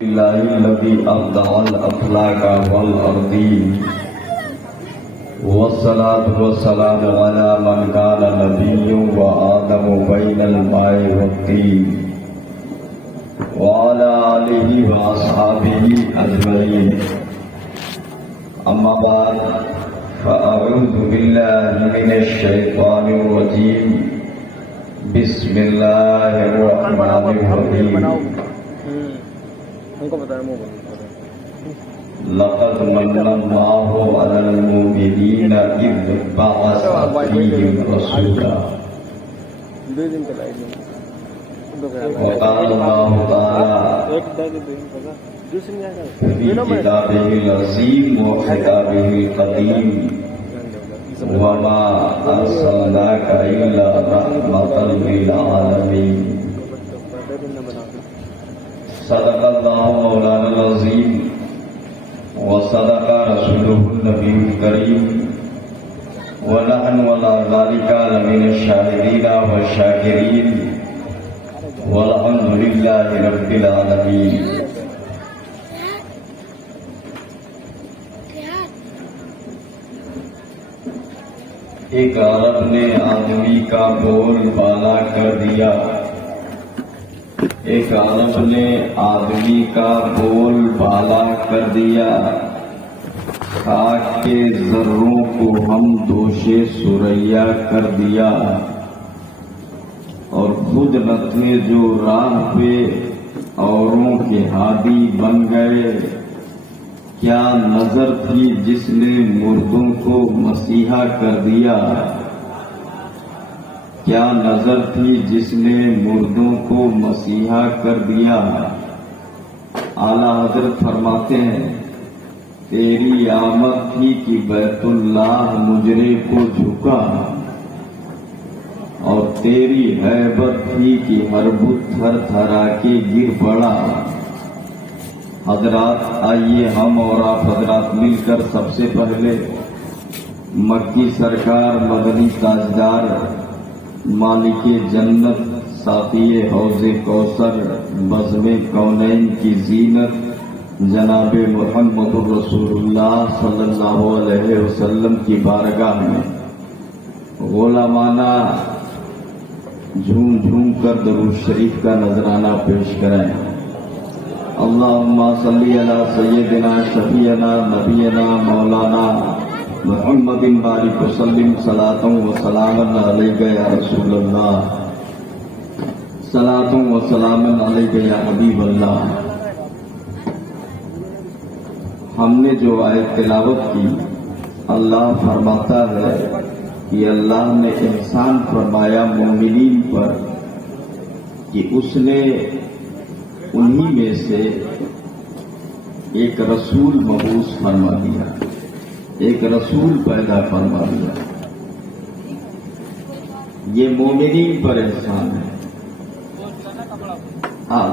الله الذي أبدع الأفلاك والأرضين والصلاة والسلام على من كان نبي وآدم بين الماء والطين وعلى آله وأصحابه أجمعين. أما بعد فأعوذ بالله من الشيطان الرجيم. بسم الله الرحمن الرحيم. لقد من الله على المؤمنين إذ بعث فيهم رسولا. وقال الله تعالى في كتابه العظيم وكتابه القديم وما أرسلناك إلا رحمة للعالمين. صدق الله مولانا العظيم وصدق رسوله النبي الكريم ونحن على ذلك لمن الشاهدين والشاكرين والحمد لله رب العالمين. ایک عرب نے آدمی کا بول بالا کر دیا. ایک عرب نے آدمی کا بول بالا کر دیا. خاک کے ذروں کو ہم دوشے سریا کر دیا. اور خود نہ تھے جو راہ پہ اوروں کے ہادی بن گئے. کیا نظر تھی جس نے مردوں کو مسیحا کر دیا. کیا نظر تھی جس نے مردوں کو مسیحا کر دیا. اعلیٰ حضرت فرماتے ہیں تیری آمد تھی کہ بیت اللہ مجرے کو جھکا اور تیری ہیبت تھی کہ ہر بت تھر تھرا کے گر پڑا. حضرات آئیے ہم اور آپ حضرات مل کر سب سے پہلے مکی سرکار مدنی تاجدار مالک جنت ساقی حوض کوثر بزم کونین کی زینت جناب محمد الرسول اللہ صلی اللہ علیہ وسلم کی بارگاہ میں غلامانہ جھوم جھوم کر درود شریف کا نذرانہ پیش کریں. اللہم صلی علی سیدنا شفیعنا نبینا مولانا محمد بارک وسلم صلاۃ و سلام علیک یا رسول اللہ. صلاۃ و سلام علیک یا حبیب اللہ. ہم نے جو آیت تلاوت کی اللہ فرماتا ہے کہ اللہ نے احسان فرمایا مومنین پر کہ اس نے انہی میں سے ایک رسول مبعوث فرما دیا, ایک رسول پیدا فرما دیا. یہ مومنین پر احسان ہے. ہاں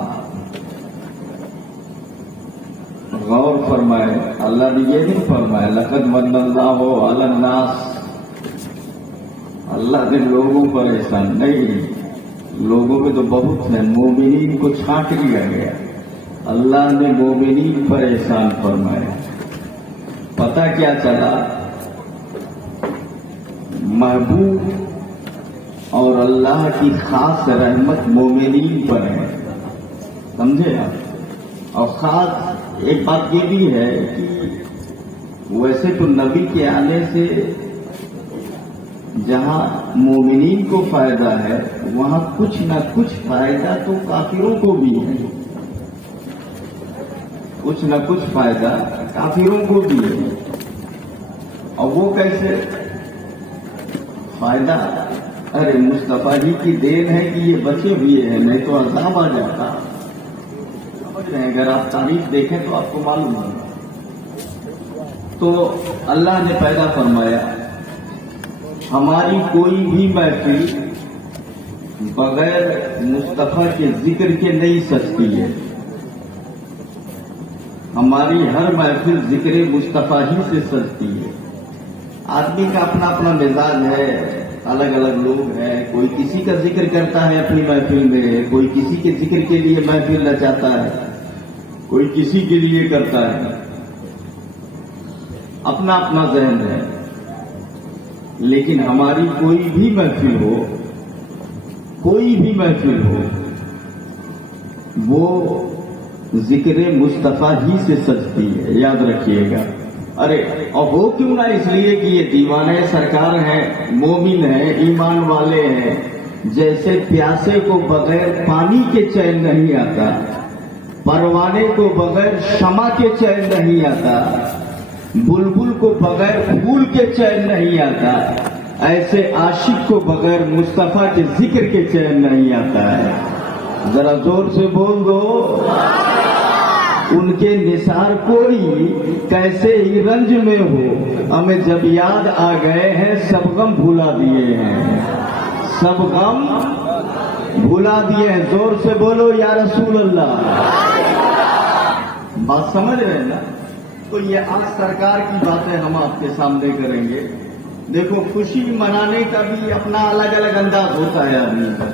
غور فرمائے, اللہ نے یہ نہیں فرمایا لقد من اللہ علی الناس, اللہ نے لوگوں پر احسان نہیں. لوگوں میں تو بہت ہیں, مومنین کو چھانٹ لیا گیا. اللہ نے مومنین پر احسان فرمایا. پتہ کیا چلا, محبوب اور اللہ کی خاص رحمت مومنین پر ہے. سمجھے آپ؟ اور خاص ایک بات یہ بھی ہے کہ ویسے تو نبی کے آنے سے جہاں مومنین کو فائدہ ہے وہاں کچھ نہ کچھ فائدہ تو کافروں کو بھی ہے. کچھ نہ کچھ فائدہ کافروں کو بھی ہے. اور وہ کیسے فائدہ؟ ارے مصطفیٰ جی کی دین ہے کہ یہ بچے ہوئے ہیں, نہیں تو عذاب آ جاتا. اگر آپ تاریخ دیکھیں تو آپ کو معلوم ہوگا. تو اللہ نے پیدا فرمایا ہماری کوئی بھی محفل بغیر مصطفیٰ کے ذکر کے نہیں سجتی ہے. ہماری ہر محفل ذکر مصطفیٰ ہی سے سجتی ہے. آدمی کا اپنا اپنا مزاج ہے, الگ الگ لوگ ہیں. کوئی کسی کا ذکر کرتا ہے اپنی محفل میں, کوئی کسی کے ذکر کے لیے محفل نچاتا ہے. کوئی کسی کے لیے کرتا ہے، اپنا اپنا ذہن ہے، لیکن ہماری کوئی بھی محفل ہو، کوئی بھی محفل ہو، وہ ذکر مصطفیٰ ہی سے سجتی ہے، یاد رکھیے گا۔ ارے اور وہ کیوں نہ اس لیے کہ یہ دیوانے سرکار ہیں، مومن ہیں، ایمان والے ہیں۔ جیسے پیاسے کو بغیر پانی کے چین نہیں آتا، پروانے کو بغیر شمع کے چین نہیں آتا، بلبل کو بغیر پھول کے چین نہیں آتا، ایسے عاشق کو بغیر مصطفیٰ کے ذکر کے چین نہیں آتا ہے۔ ذرا زور سے بول دو۔ ان کے نثار کوئی کیسے ہی رنج میں ہو، ہمیں جب یاد آ گئے ہیں سب غم بھلا دیے ہیں، سب غم بھلا دیے ہیں۔ زور سے بولو یا رسول اللہ۔ بات سمجھ رہے ہیں نا؟ تو یہ آج سرکار کی باتیں ہم آپ کے سامنے کریں گے۔ دیکھو خوشی منانے کا بھی اپنا الگ الگ انداز ہوتا ہے آدمی کا۔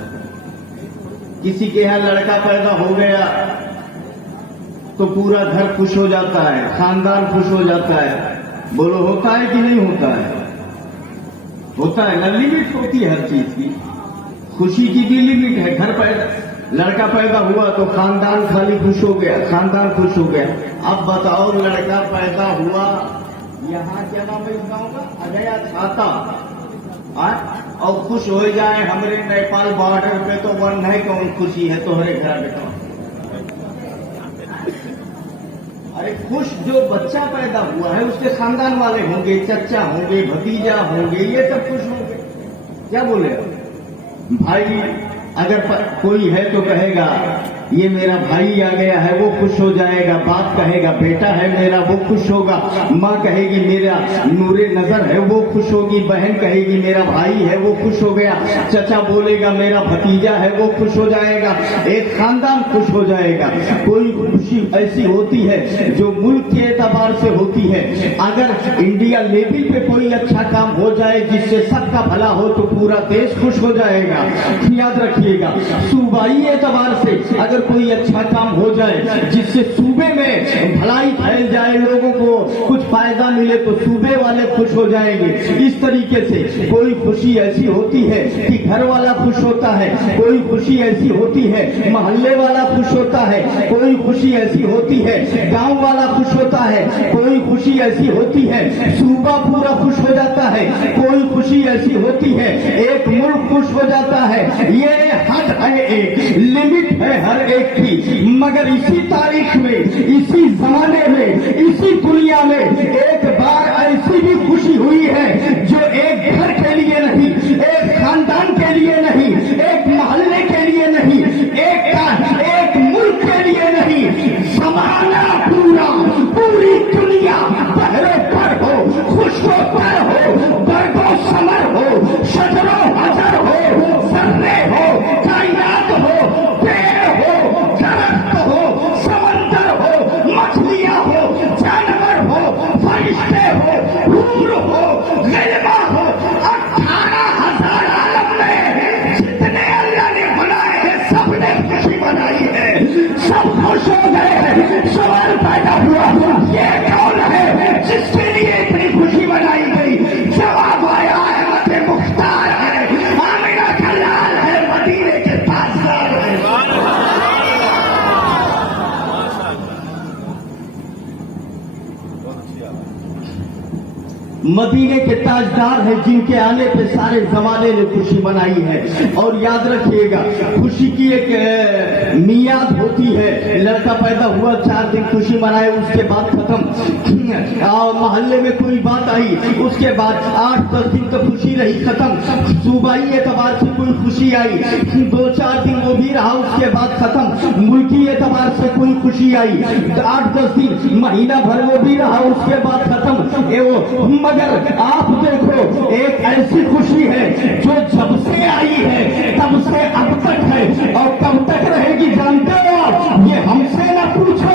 کسی کے یہاں لڑکا پیدا ہو گیا تو پورا گھر خوش ہو جاتا ہے، خاندان خوش ہو جاتا ہے۔ بولو ہوتا ہے کہ نہیں ہوتا ہے؟ ہوتا ہے نا، لمٹ ہوتی ہے ہر چیز کی، خوشی کی بھی لمٹ ہے۔ گھر پیدا لڑکا پیدا ہوا تو خاندان خالی خوش ہو گیا، خاندان خوش ہو گیا۔ اب بتاؤ لڑکا پیدا ہوا یہاں کیا نام ہے اس گاؤں کا؟ اجیا چھاتا، اور خوش ہو جائے ہمارے نیپال بارڈر پہ تو ون ہے کون خوشی ہے تمہارے گھر بیٹا۔ ارے خوش جو بچہ پیدا ہوا ہے اس کے خاندان والے ہوں گے، چچا ہوں گے، بھتیجا ہوں گے، یہ سب خوش ہوں گے۔ کیا بولے بھائی؟ اگر کوئی ہے تو کہے گا یہ میرا بھائی آ گیا ہے، وہ خوش ہو جائے گا۔ باپ کہے گا بیٹا ہے میرا، وہ خوش ہوگا۔ ماں کہے گی میرا نور نظر ہے، وہ خوش ہوگی۔ بہن کہے گی میرا بھائی ہے، وہ خوش ہو گیا۔ چچا بولے گا میرا بھتیجا ہے، وہ خوش ہو جائے گا۔ ایک خاندان خوش ہو جائے گا۔ کوئی خوشی ایسی ہوتی ہے جو ملک کے اعتبار سے ہوتی ہے۔ اگر انڈیا لیول پہ کوئی اچھا کام ہو جائے جس سے سب کا بھلا ہو تو پورا دیش خوش ہو جائے گا، یاد رکھیے گا۔ صوبائی اعتبار سے اگر کوئی اچھا کام ہو جائے جس سے صوبے میں بھلائی پھیل جائے، لوگوں کو کچھ فائدہ ملے تو صوبے والے خوش ہو جائیں گے۔ اس طریقے سے کوئی خوشی ایسی ہوتی ہے کہ گھر والا خوش ہوتا ہے، کوئی خوشی ایسی ہوتی ہے محلے والا خوش ہوتا ہے، کوئی خوشی ایسی ہوتی ہے گاؤں والا خوش ہوتا ہے، کوئی خوشی ایسی ہوتی ہے صوبہ پورا خوش ہو جاتا ہے، کوئی خوشی ایسی ہوتی ہے ایک ملک خوش ہو جاتا ہے۔ یہ حد ہے، ایک لمٹ ہے ہر ایک کی۔ مگر اسی تاریخ میں، اسی زمانے میں، اسی دنیا میں ایک بار ایسی بھی خوشی ہوئی ہے جو ایک گھر کے لیے نہیں، ایک خاندان کے لیے نہیں، ایک محلے کے لیے نہیں، ایک ملک کے لیے نہیں، زمانہ پورا، پوری دنیا پہرے پر ہو، خوش و پر ہو، برگ و ثمر ہو، شجر و حجر ہو، ذرے ہو، کائنات ہو، پیڑ ہو، درخت ہو، سمندر ہو، مچھلیاں ہو، جانور ہو، فرشتے ہو، حور ہو، غلبہ ہو، 18,000 عالم میں جتنے اللہ نے بنائے ہیں سب نے خوشی منائی ہے، سب خوش ہو گئے ہیں۔ سوال پیدا ہوا یہ کون ہے جس کے لیے اتنی خوشی منائی گئی؟ جواب آیا احمد مختار ہے، آمنہ کا لال ہے، مدینے کے تاجدار ہے۔ مدینے کے تاجدار ہیں جن کے آنے پہ سارے زمانے نے خوشی منائی ہے۔ اور یاد رکھیے گا خوشی کی ایک میعاد ہوتی ہے، لڑکا پیدا ہوا 4 دن خوشی منائے، اس کے بعد ختم۔ محلے میں کوئی بات آئی اس کے بعد 8-10 دن تو خوشی رہی، ختم۔ صوبائی اعتبار سے کوئی خوشی آئی 2-4 دن وہ بھی رہا، اس کے بعد ختم۔ ملکی اعتبار سے کوئی خوشی آئی 8-10 دن، مہینہ بھر وہ بھی رہا، اس کے بعد ختم۔ مگر آپ دیکھو ایک ایسی خوشی ہے جو جب سے آئی ہے تب سے اب تک ہے، اور کب تک رہے گی جانتے ہو؟ یہ ہم سے نہ پوچھو،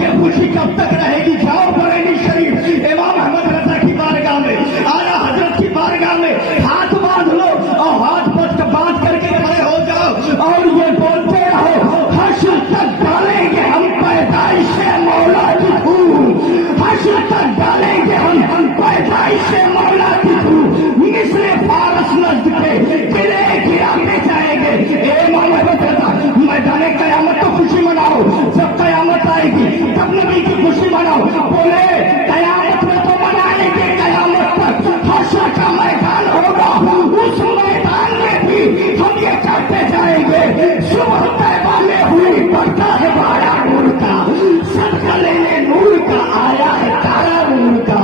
یہ خوشی کب تک رہے گی؟ جاؤ بریلی شریف امام احمد رضا کی بارگاہ میں، اعلیٰ حضرت کی بارگاہ میں ہاتھ باندھ لو اور ہاتھ باندھ کر کے کھڑے ہو جاؤ اور یہ بولتے رہو حشر تک ڈالیں گے ہم پیدائش قیامت آئے گی تب نبی کی خوشی مناؤ. بولے قیامت میں تو منائیں گے, قیامت پر حشر کا میدان ہوگا, اس میدان میں بھی ہم یہ کرتے جائیں گے. صبح طیبہ میں ہوئی پڑتا ہے بارہ نور کا, صدقہ لینے نور کا آیا ہے تارا نور کا.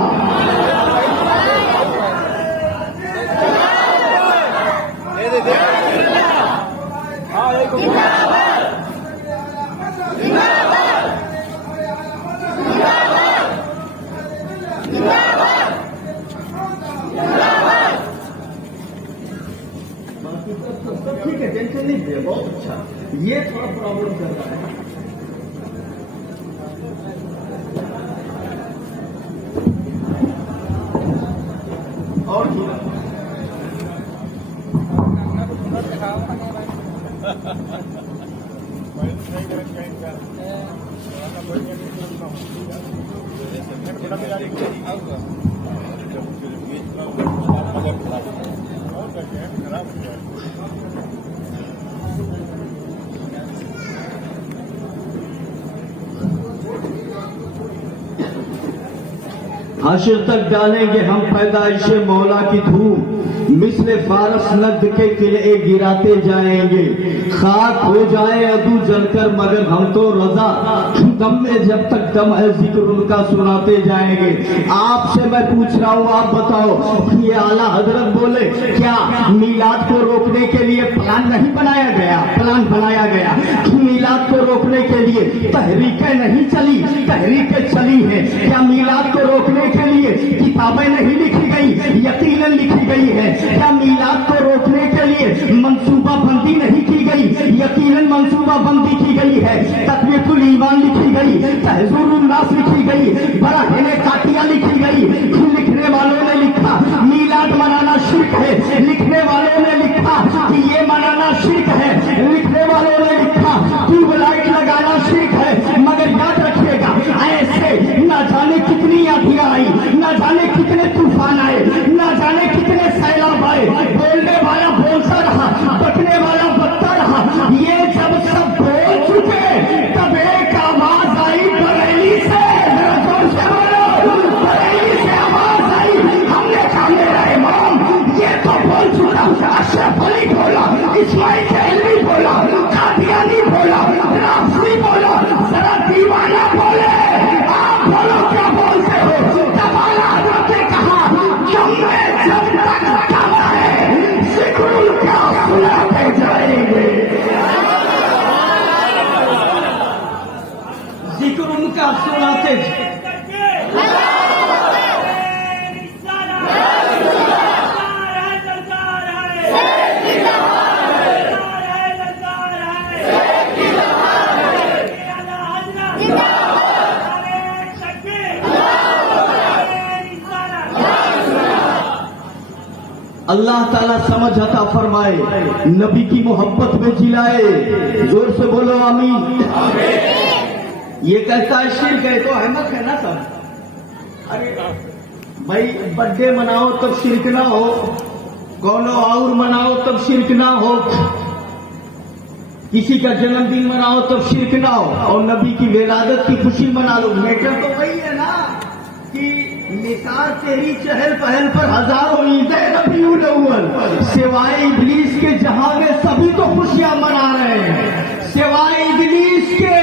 سب ٹھیک ہے, ٹینشن نہیں دے, بہت اچھا. یہ تھوڑا پرابلم چل رہا ہے. اور حشر تک ڈالیں گے ہم پیدائش مولا کی دھوم, مثل فارس نگد کے قلعے گراتے جائیں گے. خاک ہو جائے عدو جل کر مگر ہم تو رضا, دم میں جب تک دم ہے ذکر ان کا سناتے جائیں گے. آپ سے میں پوچھ رہا ہوں, آپ بتاؤ, یہ اعلیٰ حضرت بولے کیا میلاد کو روکنے کے لیے پلان نہیں بنایا گیا؟ پلان بنایا گیا. میلاد کو روکنے کے لیے تحریکیں نہیں چلی, تحریکیں چلی ہیں. کیا میلاد کو روکنے کے لیے کتابیں نہیں لکھی گئی؟ یقیناً لکھی گئی ہے. کیا میلاد کو روکنے کے لیے منصوبہ بندی نہیں کی گئی؟ یقیناً منصوبہ بندی کی گئی ہے. تقویۃ الایمان لکھی گئی, تحذیر الناس لکھی گئی, براہین کاتیہ لکھی گئی. لکھنے والوں نے لکھا میلاد منانا شرک ہے, لکھنے والوں نے لکھا کہ یہ منانا شرک ہے, لکھنے والوں نے لکھا ٹیوب لائٹ لگانا شرک ہے. مگر یاد رکھیے گا, ایسے نہ جانے کتنی آندھیاں آئی, نہ جانے کتنے طوفان آئے, نہ جانے کتنے سیلاب آئے. بولنے والا بولتا رہا, بکنے والا بکتا رہا. یہ جب سب بول چکے تب ایک آواز آئی بریلی سے, بریلی سے آواز آئی. ہم نے کہا میرا امام یہ تو بول چکا, اشرف علی بولا, اسماعیل جہلوی بولا, قادیانی بولا, رافضی بولا, ذرا دیوانہ بولے, آپ بولو کیا بولتے ہو. تب اعلیٰ حضرت نے کہا جب تک کم ہے ذکر کا سناتے جائیں گے, ذکر ان کا سناتے اللہ تعالیٰ سمجھ عطا فرمائے, نبی کی محبت میں جلائے. زور سے بولو آمین. یہ کہتا ہے شرک ہے تو احمد ہے نا سب. ارے بھائی برتھ ڈے مناؤ تب شرک نہ ہو, کونو اور مناؤ تب شرک نہ ہو, کسی کا جنم دن مناؤ تب شرک نہ ہو, اور نبی کی ولادت کی خوشی منا لو. میٹر تو وہی ہے نا کہ نثار تیری چہل پہل پر ہزاروں عیدیں ربیع الاول, سوائے ابلیس کے جہاں میں سبھی تو خوشیاں منا رہے ہیں, سوائے ابلیس کے.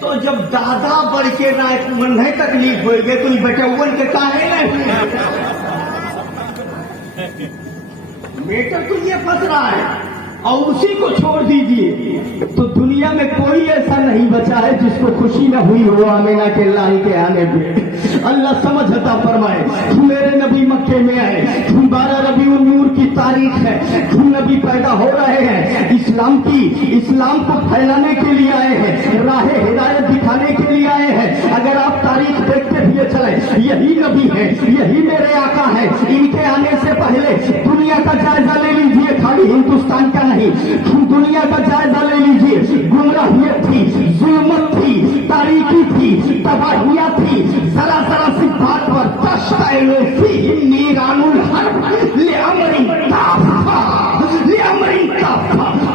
تو جب دادا بڑھ کے من ہے تکلیف ہوئے گے تو بیٹا اول کے کہے نہیں. میٹر تو یہ پھنس رہا ہے اور اسی کو چھوڑ دیجیے. تو دنیا میں کوئی ایسا نہیں بچا ہے جس کو خوشی نہ ہوئی ہو آمینہ کے لال کے آنے پہ. اللہ سمجھ عطا فرمائے. میرے نبی مکے میں آئے, 12 ربیع النور کی تاریخ ہے, نبی پیدا ہو رہے ہیں, اسلام کو پھیلانے کے لیے آئے ہیں, راہ ہدایت دکھانے کے لیے آئے ہیں. اگر آپ تاریخ دیکھتے ہوئے چلیں, یہی نبی ہے, یہی میرے آقا ہے. ان کے آنے سے پہلے دنیا کا جائزہ لے لیجیے, خالی ہندوستان کا نہیں, دنیا کا جائزہ لے لیجیے. گمراہیت تھی, ظلمت تھی, تاریکی تھی, تباہیاں تھی. ذرا ذرا سی بات پر تشتعل فیہم نیران الحرب لامر کافہ,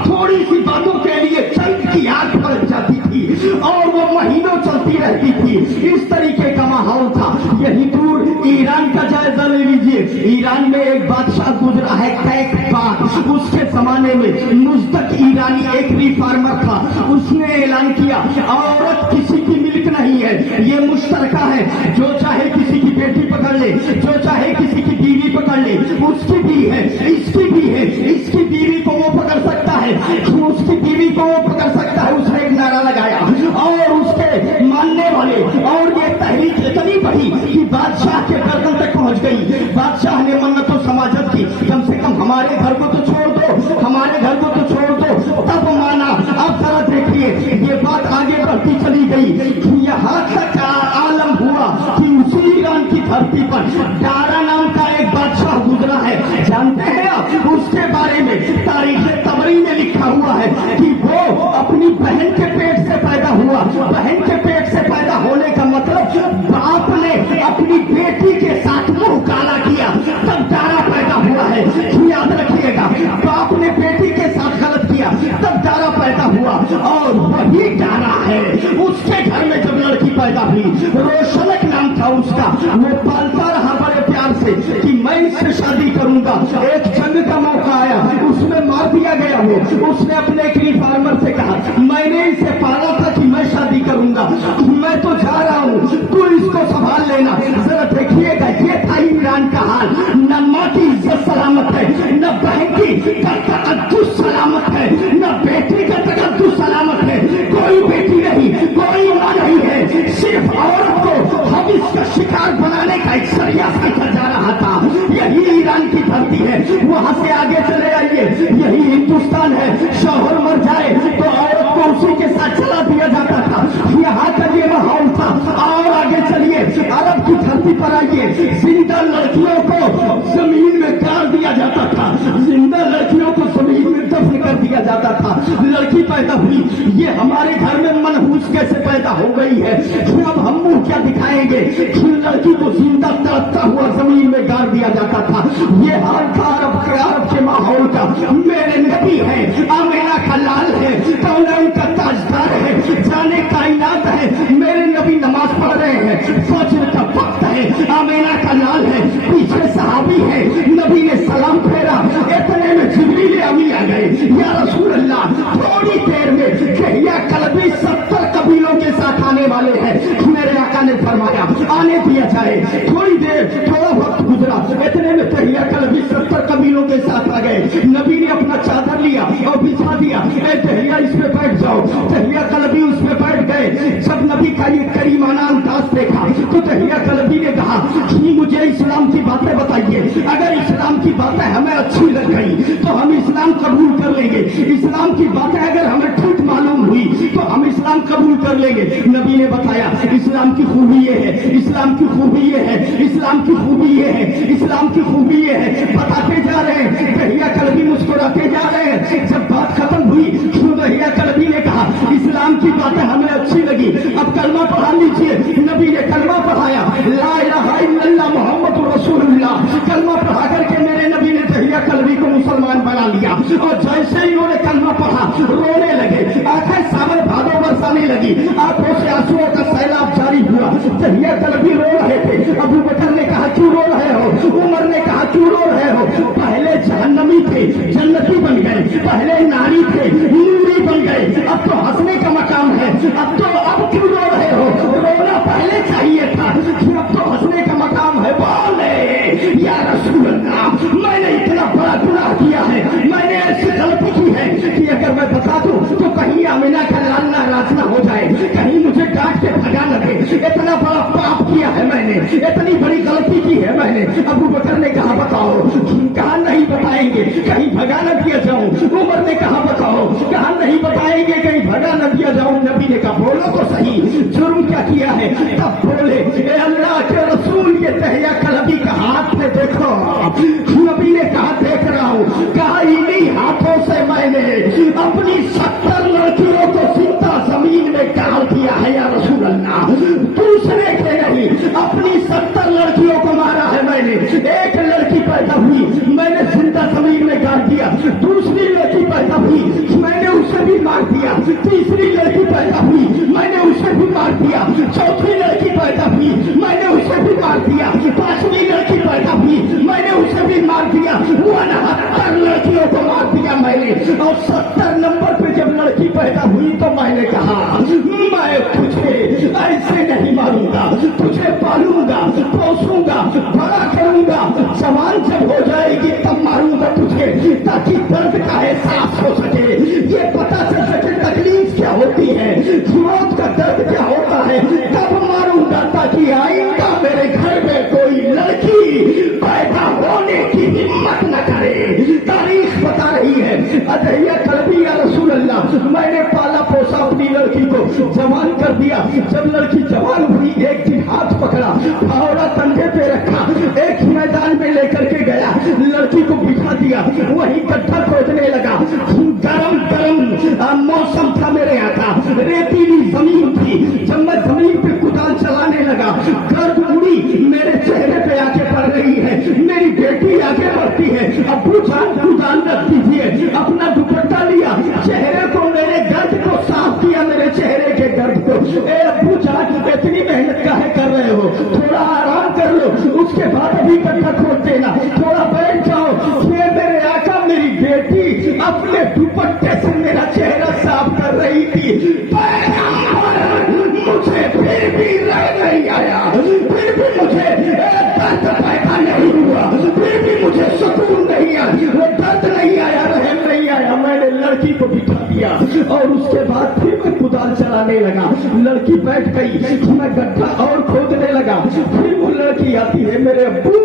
تھوڑی سی باتوں کے لیے چند کی آگ بھڑک جاتی تھی اور وہ महीनों चलती रहती थी। इस तरीके का माहौल था। यही दूर ईरान का जायजा ले लीजिए। ईरान में एक बादशाह गुजरा है कैक खान। उसके जमाने में मुस्तक ईरानी एक रिफॉर्मर था। उसने ऐलान किया औरत किसी की मिल्क नहीं है, ये मुश्तरका है। जो चाहे किसी की बेटी पकड़ ले, जो चाहे किसी की बीवी पकड़ ले, उसकी भी है, इसकी भी है, इसकी बीवी को वो पकड़ सकता है, उसकी बीवी को वो पकड़ सकता है। उसने एक नारा लगाया और उसके मानने वाले और ये तहरीक इतनी बढ़ी कि बादशाह के गर्दन तक पहुंच गई। बादशाह ने मन्नतों समाजत की, कम से कम हमारे घर को तो छोड़ दो, हमारे घर को तो छोड़ दो। तब माना। अब जरा देखिए ये बात आगे बढ़ती चली गई। यहाँ तक आलम हुआ कि उसी ईरान की धरती पर दारा नाम का एक बादशाह गुजरा है। जानते हैं आप उसके बारे में तारीख तबरी में लिखा हुआ है कि वो अपनी बहन के पेट से पैदा हुआ। बहन के पेट से पैदा होने का मतलब बाप ने अपनी बेटी के साथ मुंह काला किया तब दारा पैदा हुआ है। याद रखिएगा, बाप ने बेटी के साथ गलत किया तब दारा पैदा हुआ। और वही दारा है उसके घर में जब लड़की पैदा हुई, रोशनक नाम था उसका, वो पालता रहा बड़े प्यार से कि मैं इससे शादी करूंगा। एक जंग का मौका आया, उसमें मार दिया गया वो। उसने अपने एक रिफॉर्मर से कहा मैंने इसे पाला था कि मैं शादी करूंगा, मैं तो जा रहा हूं, तू इसको संभाल लेना। जरा देखिएगा ये था ईरान का हाल। न माँ की इज्जत सलामत है, न बहन की तकद्दुस सलामत है, न बेटी का तकद्दुस सलामत है। कोई बेटी नहीं, कोई माँ नहीं है, सिर्फ औरत को हम इसका शिकार बनाने का एक सरिया सीखा जा रहा था। यही ईरान की धरती है। वहां से आगे चले आइए, यही हिंदुस्तान है। शौहर मर जाए तो औरत को उसी के साथ चला दिया जाता था। यहाँ का ये माहौल था। और आगे चलिए अरब की धरती पर आइए, जिंदा लड़कियों को जमीन में गाड़ दिया जाता था, जिंदा लड़कियों को जमीन में दफन कर दिया जाता था। लड़की पैदा हुई, ये हमारे घर में मनहूस कैसे पैदा हो गई है। अब हम मुंह क्या दिखाएंगे। लड़की को जिंदा तड़पता हुआ जमीन में गाड़ दिया जाता था। ये हाल था अरब के माहौल का। मेरे नबी है, आमिना का लाल है, कौन का ताजदार है, जाने कायनात है। मेरे नबी नमाज पढ़ रहे हैं, फज्र का वक्त है, आमिना का लाल है, पीछे सहाबी है। नबी ने सलाम फेरा, इतने में जिब्रील अमीन आ गए। या रसूल अल्लाह, थोड़ी देर में कहिया कलबी 70 कबीलों के साथ आने वाले हैं। मेरे आका ने फरमाया आने दिया जाए। थोड़ी देर, थोड़ा वक्त गुजरा, इतने में कहिया कलबी 70 कबीलों के साथ आ गए। नबी ने अपना चादर लिया और बिछा दिया, दहिया इस पे बैठ जाओ। दहिया कलबी उस पे बैठ गए। जब नबी का ये करीमाना अंदाज देखा तो दहिया कलबी ने कहा कि मुझे इस्लाम की बातें बताइए। अगर इस्लाम की बातें हमें अच्छी लग गई तो हम इस्लाम कबूल कर लेंगे। इस्लाम की बातें अगर हमें ठीक मालूम हुई तो हम इस्लाम कबूल कर लेंगे। नबी ने बताया इस्लाम की खूबी ये है, इस्लाम की खूबी ये है, इस्लाम की खूबी ये है, इस्लाम की खूबी ये है। बताते जा रहे हैं, दहिया कलबी मुस्कुराते जा रहे हैं। जब बात खत्म हुई तो दहिया कलबी ने कहा इस्लाम की बातें हमें अच्छी लगी, अब कलमा पढ़ा लीजिए। नबी ने कलमा पढ़ाया, ला इलाहा इल्लल्लाह मुहम्मदुर रसूलुल्लाह। कलमा पढ़ा करके मेरे नबी ने दहिया कलबी को मुसलमान बना लिया। और जैसे ही उन्होंने कलमा पढ़ा रोने लगे, आंखें सामने भादों बरसाने लगी, आंखों से आंसुओं का सैलाब जारी हुआ। दहिया कलबी रो रहे थे। अबू बकर ने कहा क्यों रो रहे हो, उमर ने कहा क्यों रो रहे हो। पहले जहन्नमी थे, जन्नती बन गए, पहले नारी थे, नूरी बन गए, अब तो हंसने का मकाम है। अब क्यों रो रहे हो, रोना पहले चाहिए था, अब तो हंसने का मकाम है। बोले या रसूल अल्लाह, मैंने इतना बड़ा गुनाह किया है, मैंने ऐसी गलती की है कि अगर मैं बता दूं तो कहीं आमिना का लाल नाराज ना हो जाए, कहीं मुझे डांट के भगा न दे। इतना बड़ा पाप किया है मैंने, इतनी बड़ी गलती की है मैंने। अबू बकर ने कहा बताओ, कहा नहीं बताएंगे, कहीं भगा न दिया जाऊं। उमर ने कहा बताओ, कहा नहीं बताएंगे, कहीं भगा न दिया जाऊं। नबी ने कहा बोलो तो सही, जुर्म क्या किया है। तब बोले अल्लाह के रसूल, ये दहिया कलबी का हाथ में देखो। नबी ने कहा देख रहा हूं। कहा इन्हीं हाथों से मैंने अपनी 70 लड़कियों को जिंदा जमीन में गाड़ दिया है या रसूल अल्लाह। दूसरे के नहीं, अपनी 70 लड़कियों को मारा है मैंने। एक लड़की पैदा हुई, मैंने जिंदा जमीन में गाड़ दिया। दूसरी लड़की पैदा हुई, मैंने उसे भी मार दिया। तीसरी लड़की पैदा हुई, मैंने उसे भी मार दिया। चौथी लड़की पैदा हुई, मैंने उसे भी मार दिया। पांचवी लड़की पैदा हुई, मैंने उसे भी मार दिया। 69 लड़कियों को मार दिया मैंने। और 70 नंबर पे जब लड़की पैदा हुई तो मैंने कहा मैं तुझे ऐसे नहीं मारूंगा, तुझे पालूंगा, पोसूंगा, बड़ा करूंगा, जवान जब हो जाएगी तब मारूंगा तुझे, ताकि दर्द का एहसास हो सके, ये पता चल सके तकलीफ क्या होती है, मौत का दर्द क्या होता है, तब मारूंगा ताकि आइंदा मेरे घर में कोई लड़की पैदा होने की हिम्मत न करे। तारीख बता रही है अदहिया कलबी या रसूल अल्लाह, मैंने पाला पोसा अपनी लड़की को, जवान कर दिया। जब लड़की जवान हुई एक दिन हाथ पकड़ा, फावड़ा कंधे पे रखा, एक मैदान में लेकर के गया, लड़की को बिठा दिया, वहीं गड्ढा खोदने लगा। गरम गरम मौसम था मेरे यहाँ का, रेतीली जमीन थी। जब मैं जमीन पे कुदाल चलाने लगा, गर्द उड़ी मेरे चेहरे पे आके पड़ रही है, मेरी बेटी आगे बढ़ती है, अब्बू जान कुदाल रख दीजिए, अपना दुपट्टा लिया, चेहरे को मेरे गर्द को साफ किया, मेरे चेहरे के गर्द को। ए अब्बू जान इतनी मेहनत काहे कर रहे हो, थोड़ा आराम कर लो, उसके बाद अभी गड्ढा खोद देना, थोड़ा बैठ जाओ। फिर मेरे आका मेरी बेटी अपने दुपट्टे से मेरा चेहरा साफ कर रही थी। मुझे फिर भी रह नहीं आया, फिर भी मुझे दर्द पैदा नहीं हुआ, फिर भी मुझे सुकून नहीं आया, वो दर्द नहीं आया, रहम नहीं आया। मैंने लड़की को बिठा दिया और उसके बाद फिर मैं कुदाल चलाने लगा। लड़की बैठ गई, मैं गड्ढा और खोदने लगा। फिर वो लड़की आती है, मेरे अब्बू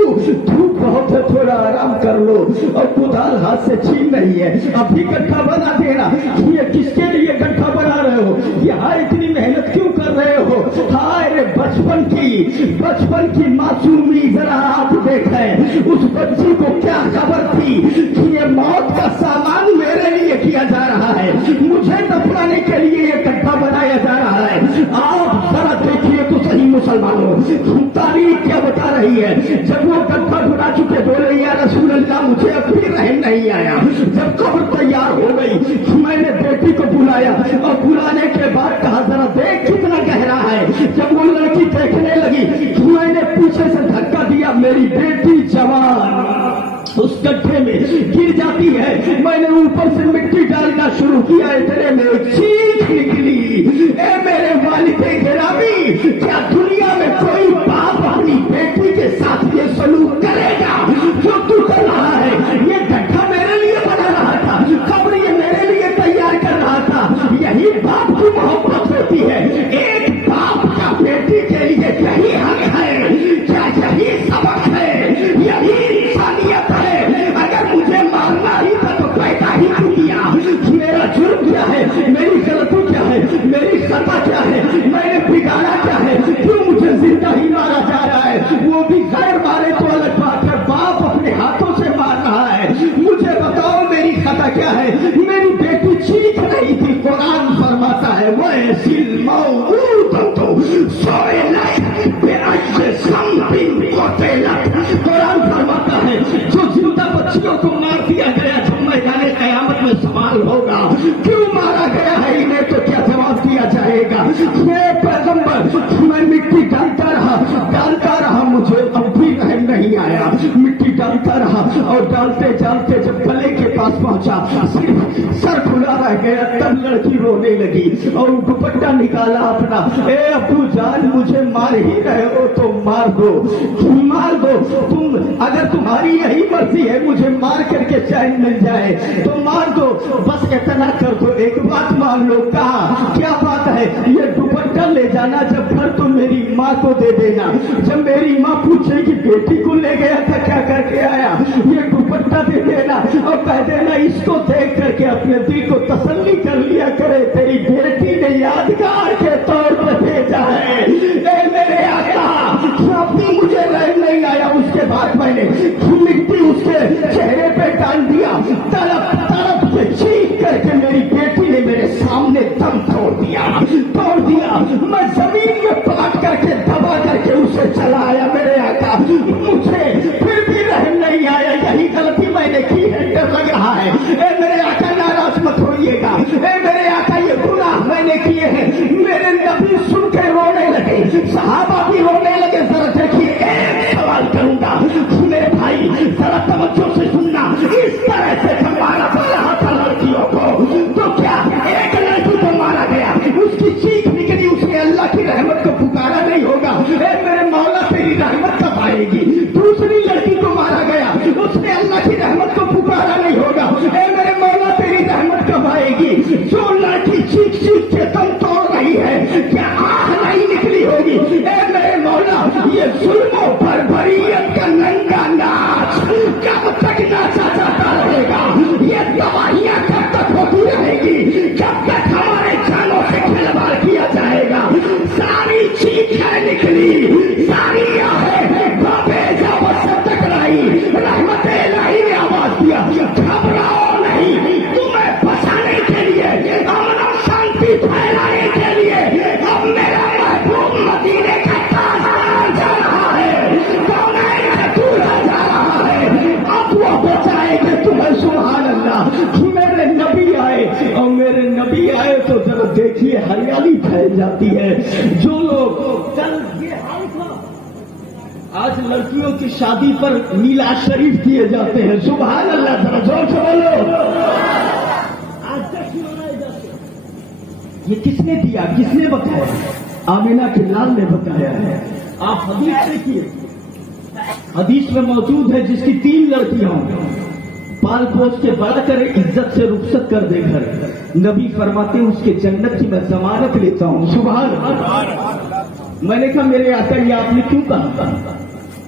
धूप बहुत है, थोड़ा आराम कर लो, और कुदाल हाथ से छीन रही है, अभी गड्ढा बना देना। ये किसके लिए गड्ढा बना रहे हो, यहाँ इतनी मेहनत क्यों कर रहे हो? हाय रे बचपन की मासूमी, जरा आप देखें उस बच्ची को क्या खबर थी कि ये मौत का सामान मेरे लिए किया जा रहा है, मुझे दफनाने के लिए ये गड्ढा बनाया जा रहा है। आप जरा देखिए तो सही मुसलमानों, तारीख क्या बता रही है। जब वो गड्ढा बना चुके बोले या रसूल अल्लाह मुझे अब भी रहम नहीं आया। जब कब्र तैयार हो गई, मैंने बेटी को बुलाया और बुलाने के बाद कहा जरा देख कितना गहरा है। जब वो लड़की देखने लगी, मैंने पीछे से धक्का दिया, मेरी बेटी जवान उस गड्ढे में गिर जाती है। मैंने ऊपर से मिट्टी डालना शुरू किया, इतने में एक चीख निकली, ए मेरे वालिदे गिरामी, क्या दुनिया में कोई बाप अपनी बेटी के साथ ये सलूक करेगा जो तू कर रहा है? ये गड्ढा मेरे लिए बना रहा था, कब्र ये मेरे लिए तैयार कर रहा था। यही बाप की मोहब्बत होती है। एक बाप का बेटी के लिए यही हक है, क्या यही सबक है, यही इंसानियत है? अगर मुझे मारना ही था तो पैदा ही क्यों किया? मेरा जुर्म क्या है, मेरी गलती क्या है, मेरी खता क्या है, मैंने बिगाड़ा क्या है, क्यों मुझे जिंदा ही मारा जा रहा है? वो भी गैर मारे तो अलग बात है, बाप अपने हाथों से मार रहा है। मुझे बताओ मेरी खता क्या है? मेरी बेटी चीख रही थी। कुरान फरमाता है वो ऐसी कुरान फरमाता है जो जिंदा बच्चियों को मार दिया गया जब मैदान कयामत में सवाल होगा क्यों मारा गया है इन्हें, तो क्या जवाब दिया जाएगा? ये पैगंबर, मैं मिट्टी डालता रहा, मुझे अब भी रहम नहीं आया। मिट्टी डालता रहा और डालते डालते जब गले के पास पहुंचा, सिर्फ सर खुला रह गया, तब लड़की रोने लगी और दुपट्टा निकाला अपना। ए अब्बू जान मुझे मार ही रहे हो तो मार दो, तुम अगर तुम्हारी यही मर्जी है मुझे मार करके चैन मिल जाए तो मार दो, बस इतना कर दो, एक बात मान लो। कहा क्या बात है? ये दुपट्टा ले जाना, जब घर तो मेरी माँ को दे देना। जब मेरी माँ पूछेगी बेटी को ले गया था क्या करके आया, ये दुपट्टा दे देना और कह देना इसको देख करके अपने दिल को तसल्ली कर लिया करे, तेरी बेटी ने यादगार के तौर पर भेजा है। ए मेरे आका, भी मुझे रहम नहीं आया। उसके बाद मैंने मिट्टी उसके चेहरे पे डाल दिया, तड़प से चीख करके मेरी बेटी ने मेरे सामने दम तोड़ दिया। मैं जमीन में पलट करके दबा करके उसे चलाया। मेरे आका, मुझे फिर भी रहम नहीं आया, यही गलती मैंने की है, डर लग रहा है। ए मेरे आका नाराज मत होइएगा, ए मेरे आका ये गुनाह मैंने किए हैं, सहाबा भी रोने लगे। जरा देखिए, एक सवाल करूंगा मेरे भाई, जरा तवज्जो से सुनना। इस तरह से जब मारा जा रहा था लड़कियों को, तो क्या एक लड़की को मारा गया, उसकी चीख निकली, उसने अल्लाह की रहमत को पुकारा नहीं होगा, ए मेरे मौला तेरी रहमत कब आएगी? दूसरी लड़की को मारा गया, उसने अल्लाह की रहमत को पुकारा नहीं होगा, ए मेरे मौला तेरी रहमत कब आएगी? जो लड़की चीख चीख के दम तोड़ रही है, क्या आह नहीं निकली होगी? ए मेरे मौला, ये जुल्मों पर बरीयत का नंगा नाच कब तक नाचा जाता रहेगा? ये तबाहियां कब तक होती रहेगी? कब तक हमारे जानों से खिलवाड़ किया जाएगा? सारी चीखें निकली, सारी आहें बाबे जावत से टकराई, रहमत इलाही ने आवाज दिया, घबराओ नहीं, तुम्हें बचाने के लिए, अमन और शांति फैलाने के लिए अब मेरा महबूब मदीने का ताजदार जा रहा है, कौनैन का दूल्हा जा रहा है, अब वो बचाएंगे तुम्हें। सुभान अल्लाह, मेरे नबी आए, और मेरे नबी आए तो जरा देखिए हरियाली फैल जाती है। जो लोग कल ये हाल था, आज लड़कियों की शादी पर मीलाद शरीफ दिए जाते हैं। सुभान अल्लाह, जरा जोर से बोलो। आज तक मनाए जाते हैं। ये किसने दिया, किसने बताया? आमिना के लाल ने बताया है। आप हदीस देखिए, हदीस में मौजूद है, जिसकी 3 लड़कियां पाल पोस के बड़ा करे, इज्जत से रुखसत कर दे घर, नबी फरमाते हैं उसके जन्नत की मैं जमानत लेता हूं। सुभान अल्लाह। मैंने कहा मेरे आका ये आपने क्यों कहा?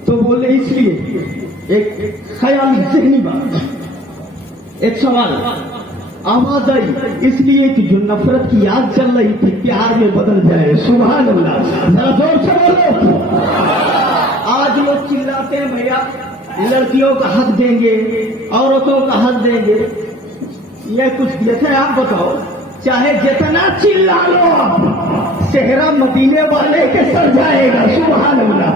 तो बोले इसलिए, एक ख्याल ज़हनी बात, एक सवाल आवाज आई, इसलिए कि जो नफरत की आग चल रही थी प्यार में बदल जाए। सुभान अल्लाह, जरा जोर से बोलो। आज लोग चिल्लाते हैं भैया लड़कियों का हक देंगे, औरतों का हक देंगे, ये कुछ जैसे आप बताओ, चाहे जितना चिल्ला लो सेहरा मदीने वाले के सर जाएगा। सुभान अल्लाह।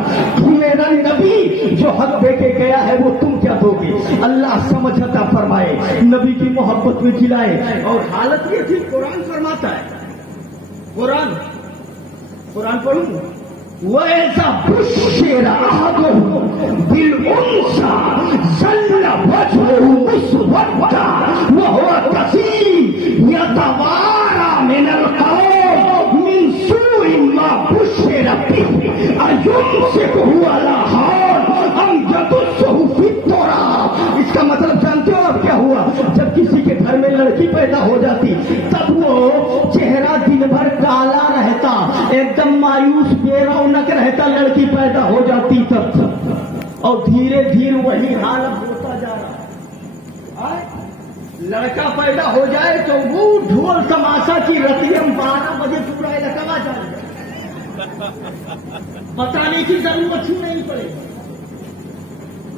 मेरा नबी जो हक दे के गया है वो तुम क्या दोगे? अल्लाह समझता फरमाए, नबी की मोहब्बत में जिलाए। और हालत ये थी, कुरान फरमाता है, कुरान पढ़ूं, वैसा बुश्शिर अहदुहुम बिल-उन्सा ज़ल्ला वजहुहु मुस्वद्दा व हुवा कसीम यतवारा मिनल कौम मिन सूइ मा बुश्शिर बिही अयुमसिकुहु अला हौन अम यदुस्सुहु फित-तुराब। इसका मतलब जानते हो अब क्या हुआ? जब किसी के घर में लड़की पैदा हो जाती, तब वो चेहरा दिन भर काला रहता, एकदम मायूस बेरौनक रहता, लड़की पैदा हो जाती तब, और धीरे धीरे वही हालत होता जा रहा है। लड़का पैदा हो जाए तो वो ढोल तमाशा की रतियम 12 बजे पूरा इलाका जाएगा, बताने की जरूरत ही नहीं पड़ेगी।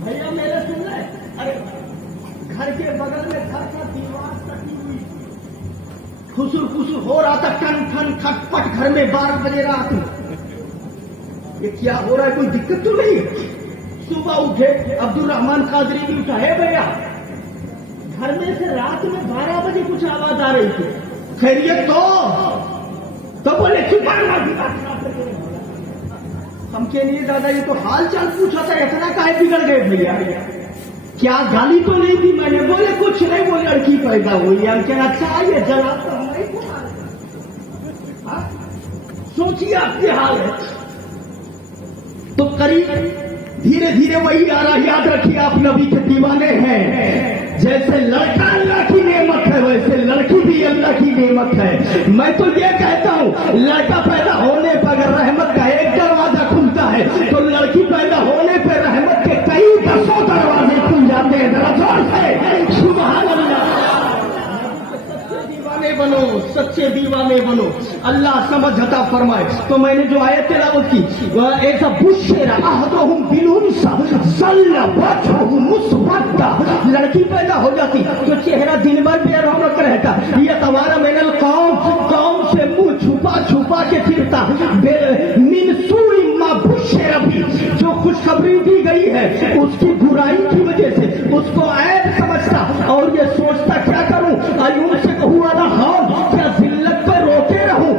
भैया मेरे सुन रहे, अरे घर के बगल में घर का दीवार कटी हुई, खुसुर खुसुर हो रहा था, टन ठन खटपट घर में 12 बजे रात में। ये क्या हो रहा है, कोई दिक्कत तो नहीं? सुबह उठे, अब्दुल रहमान कादरी भी उठा, है भैया घर में से रात में 12 बजे कुछ आवाज आ रही थी, खैरियत तो बोले चुप, हम के लिए दादा ये तो हाल चाल पूछा था, इतना काहे बिगड़ गए भैया? क्या गाली तो नहीं थी? मैंने बोले कुछ नहीं, वो लड़की पैदा हुई। हम क्या अच्छा ये जला तो हमारी सोचिए आपके हाल है। तो करीब धीरे धीरे वही आ रहा। याद रखिए आप नबी के दीवाने हैं। जैसे लड़का अल्लाह की नेमत है, वैसे लड़की भी अल्लाह की नेमत है। मैं तो ये कहता हूँ, लड़का पैदा होने पर अगर रहमत का एक दरवाजा खुलता है, तो लड़की पैदा होने पर रहमत के कई दसों दरवाजे खुल जाते हैं। जरा जोर से सुभान अल्लाह। दीवाने बनो, सच्चे दीवाने बनो, अल्लाह समझता फरमाए। तो मैंने जो आयत तिलावत की, वह ऐसा बुश्शिर अहदुहुम बिल-उन्सा ज़ल्ला वजहुहु मुस्वद्दा, लड़की पैदा हो जाती तो चेहरा दिन भर बेरौनक रहता, ये तवारा मिनल कौम से मुंह छुपा छुपा के फिरता, मिन सूइ मा बुश्शिर बिही, जो खुशखबरी दी गई है उसकी बुराई की वजह से उसको ऐब समझता, और ये सोचता क्या करूं, अयूं से कहूं वाला हाँ, क्या जिल्लत पर रोके रहूं,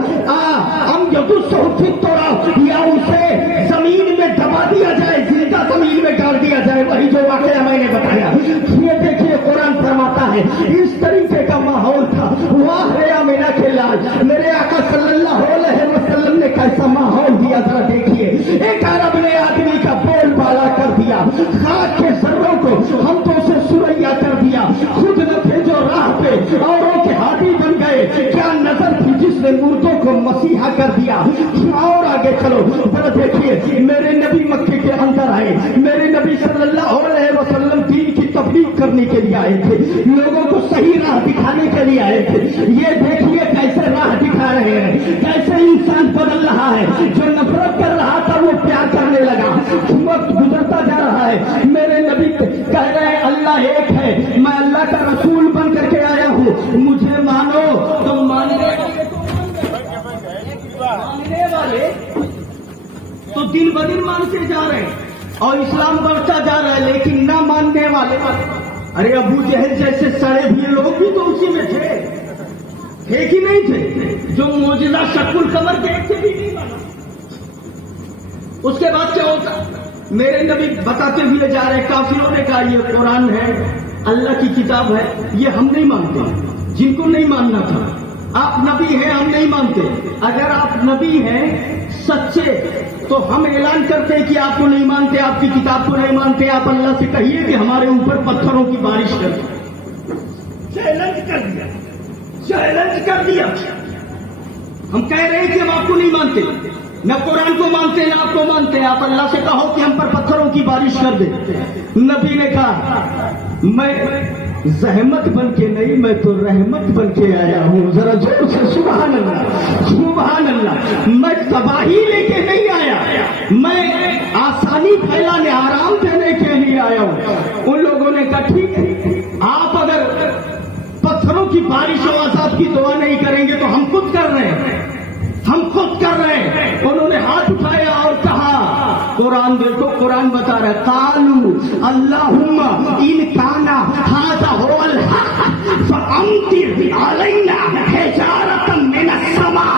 हम यदुस्सुहु फित-तुराब, या इस तरीके का माहौल था। वाह रे आमिना के लाल, मेरे आका सल्लल्लाहु अलैहि वसल्लम ने कैसा माहौल दिया, जरा देखिए। एक अरब ने आदमी का बोलबाला कर दिया, खाक के जर्रों को हम तो उसे सुरैया कर दिया, खुद न थे जो राह पे औरों के हाथी बन गए। क्या नजर थी जिसने मुर्दों को मसीहा कर दिया। और आगे चलो जरा देखिए, मेरे नबी मक्के के अंदर आए, मेरे नबी सल्लल्लाहु अलैहि वसल्लम दीन की तबलीग करने के लिए आए थे, लोगों को सही राह दिखाने के लिए आए थे। ये देखिए कैसे राह दिखा रहे हैं, कैसे इंसान बदल रहा है। जो नफरत कर रहा था वो प्यार करने लगा। वक्त गुजरता जा रहा है, मेरे नबी कह रहे हैं अल्लाह एक है, मैं अल्लाह का रसूल बन करके आया हूँ, मुझे मानो। तो मानने वाले तो दिन ब दिन मानते जा रहे हैं और इस्लाम बढ़ता जा रहा है, लेकिन न मानने वाले, अरे अबू जहल जैसे सड़े हुए लोग भी तो उसी में थे कि नहीं थे, जो मौजूदा शक्ल कमर देखते भी नहीं माना। उसके बाद क्या होता, मेरे नबी बताते हुए जा रहे, काफिरों ने कहा ये कुरान है, अल्लाह की किताब है, ये हम नहीं मानते। जिनको नहीं मानना था, आप नबी हैं हम नहीं मानते। अगर आप नबी हैं सच्चे तो हम ऐलान करते हैं कि आपको नहीं मानते, आपकी किताब को नहीं मानते। आप अल्लाह से कहिए कि हमारे ऊपर पत्थरों की बारिश कर दो। चैलेंज कर दिया, चैलेंज कर दिया। हम कह रहे हैं कि हम आपको नहीं मानते, न कुरान को मानते न आपको मानते। आप अल्लाह से कहो कि हम पर पत्थरों की बारिश कर दे। नबी ने कहा मैं जहमत बन के नहीं, मैं तो रहमत बन के आया हूँ। जरा जोर से सुभान अल्लाह, सुभान अल्लाह। मैं तबाही लेके नहीं आया, मैं आसानी फैलाने, आराम देने के लिए आया हूँ। उन लोगों ने कहा ठीक है, आप अगर पत्थरों की बारिश और अज़ाब की दुआ नहीं करेंगे तो हम खुद कर रहे हैं, हम खुद कर रहे हैं। उन्होंने हाथ उठाया और कहा कुरान देखो, कुरान बता रहा है कालू अल्लाहुम्मा इन काना हाज़ा हुवल हक़ फअम्तिर अलैना हिजारतन मिनस समा।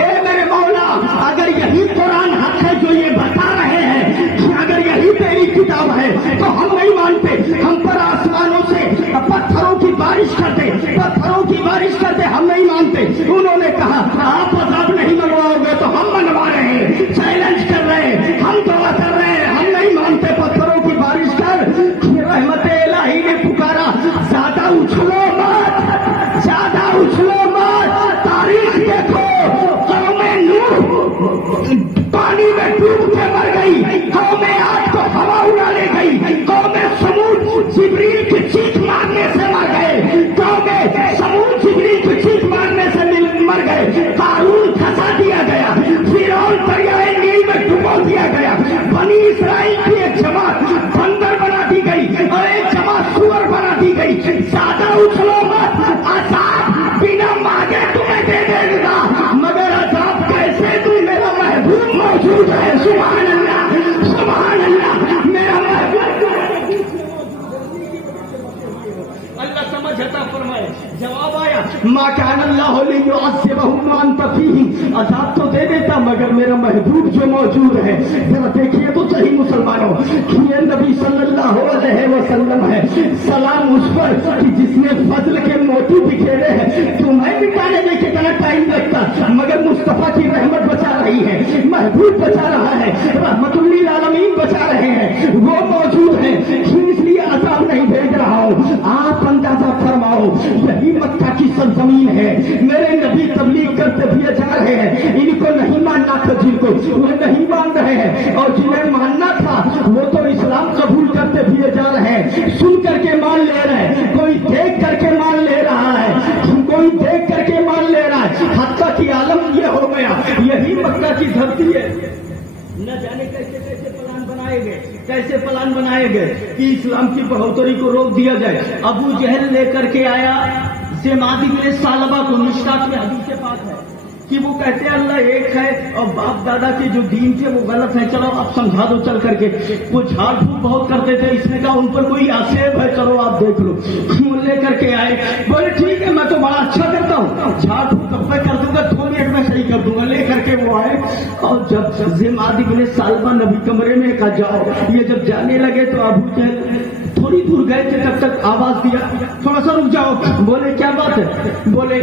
ए मेरे मौला, अगर यही कुरान हक है जो ये बता रहे हैं, कि अगर यही तेरी किताब है तो हम नहीं मानते, हम पर आसमानों से पत्थरों की बारिश करते, पत्थरों की बारिश करते, हम नहीं मानते। उन्होंने कहा आप अज़ाब नहीं मनवाओगे तो हम मनवा रहे हैं, चैलेंज कर रहे हैं, हम दुआ कर रहे हैं, हम नहीं मानते, पत्थरों की बारिश कर। रहमत इलाही ने पुकारा ज्यादा उछलो मत, ज्यादा उछलो मत। तारीख देखो, कौमे नूह पानी में डूब के मर गई, कौमे आद को हवा उड़ा ले गई, कौमे समूद जिब्रील की चीख मारने से मर गए, कौमे समूद जिब्रील की चीख मारने से मर गए। कारून फंसा दिया गया, फिरौन दरियाए नील में डुबो दिया गया। बनी इसराइल की एक जमात बंदर बना दी गई और एक जमात सुअर बना दी गई। ज्यादा उछलो मत, अज़ाब बिना मांगे तुम्हें दे देगा, मगर अज़ाब कैसे तू मेरा महबूब मौजूद है। सुभान अल्लाह, सुभान अल्लाह, मेरा महबूब। अल्लाह समझ अता फरमाए। जवाब आया मा कान अल्लाहु लियुअज़्ज़िबहुम व अंत फीहिम, अज़ाब तो दे देता मगर मेरा महबूब जो मौजूद है। जरा देखिए तो सही मुसलमानों, ये नबी सल्लल्लाहु अलैहि वसल्लम है। सलाम उस पर कि जिसने फजल के मोती बिखेरे हैं। तुम्हें मिटाने में कितना टाइम लगता, मगर मुस्तफा की रहमत बचा रही है, महबूब बचा रहा है, रहमतुल लिल आलमीन बचा रहे हैं, वो मौजूद है, इसलिए अज़ाब नहीं भेज रहा हूँ। आप अंदाजा फरमाओ, यही मक्का की सरजमीन है, मेरे नबी तबलीग करते हुए जा रहे हैं। इनको नहीं मानना था, जिनको वो नहीं मान रहे हैं, और जिन्हें मानना था वो तो इस्लाम कबूल करते हुए जा रहे हैं, सुन करके मान ले रहे हैं, कोई देख करके मान ले रहा है, कोई देख करके मान ले रहा है। हत्ता की आलम ये हो गया, यही मक्का की धरती है। न जाने कैसे कैसे प्लान बनाए गए, कैसे प्लान बनाए गए कि इस्लाम की बढ़ोतरी को रोक दिया जाए। अबू जहल लेकर के आया ज़ेमादी बिन सालबा को, मिशकात में हदीस पाक है कि वो कहते हैं अल्लाह एक है और बाप दादा के जो दीन थे वो गलत है, चलो आप समझा दो चल करके। वो झाड़ फूक बहुत करते थे, इसने कहा उन पर कोई आक्षेप है, चलो आप देख लो। वो लेकर के आए, बोले ठीक है मैं तो बड़ा अच्छा करता हूँ, झाड़ फूक कब मैं कर दूंगा, 2 मिनट में सही कर दूंगा। लेकर के वो आए और जब ज़ेमादी बिन सालबा नबी कमरे में कहा जाओ, ये जब जाने लगे तो अबू जहल थोड़ी दूर गए थे तब तक आवाज दिया थोड़ा सा रुक जाओ। बोले क्या बात है? बोले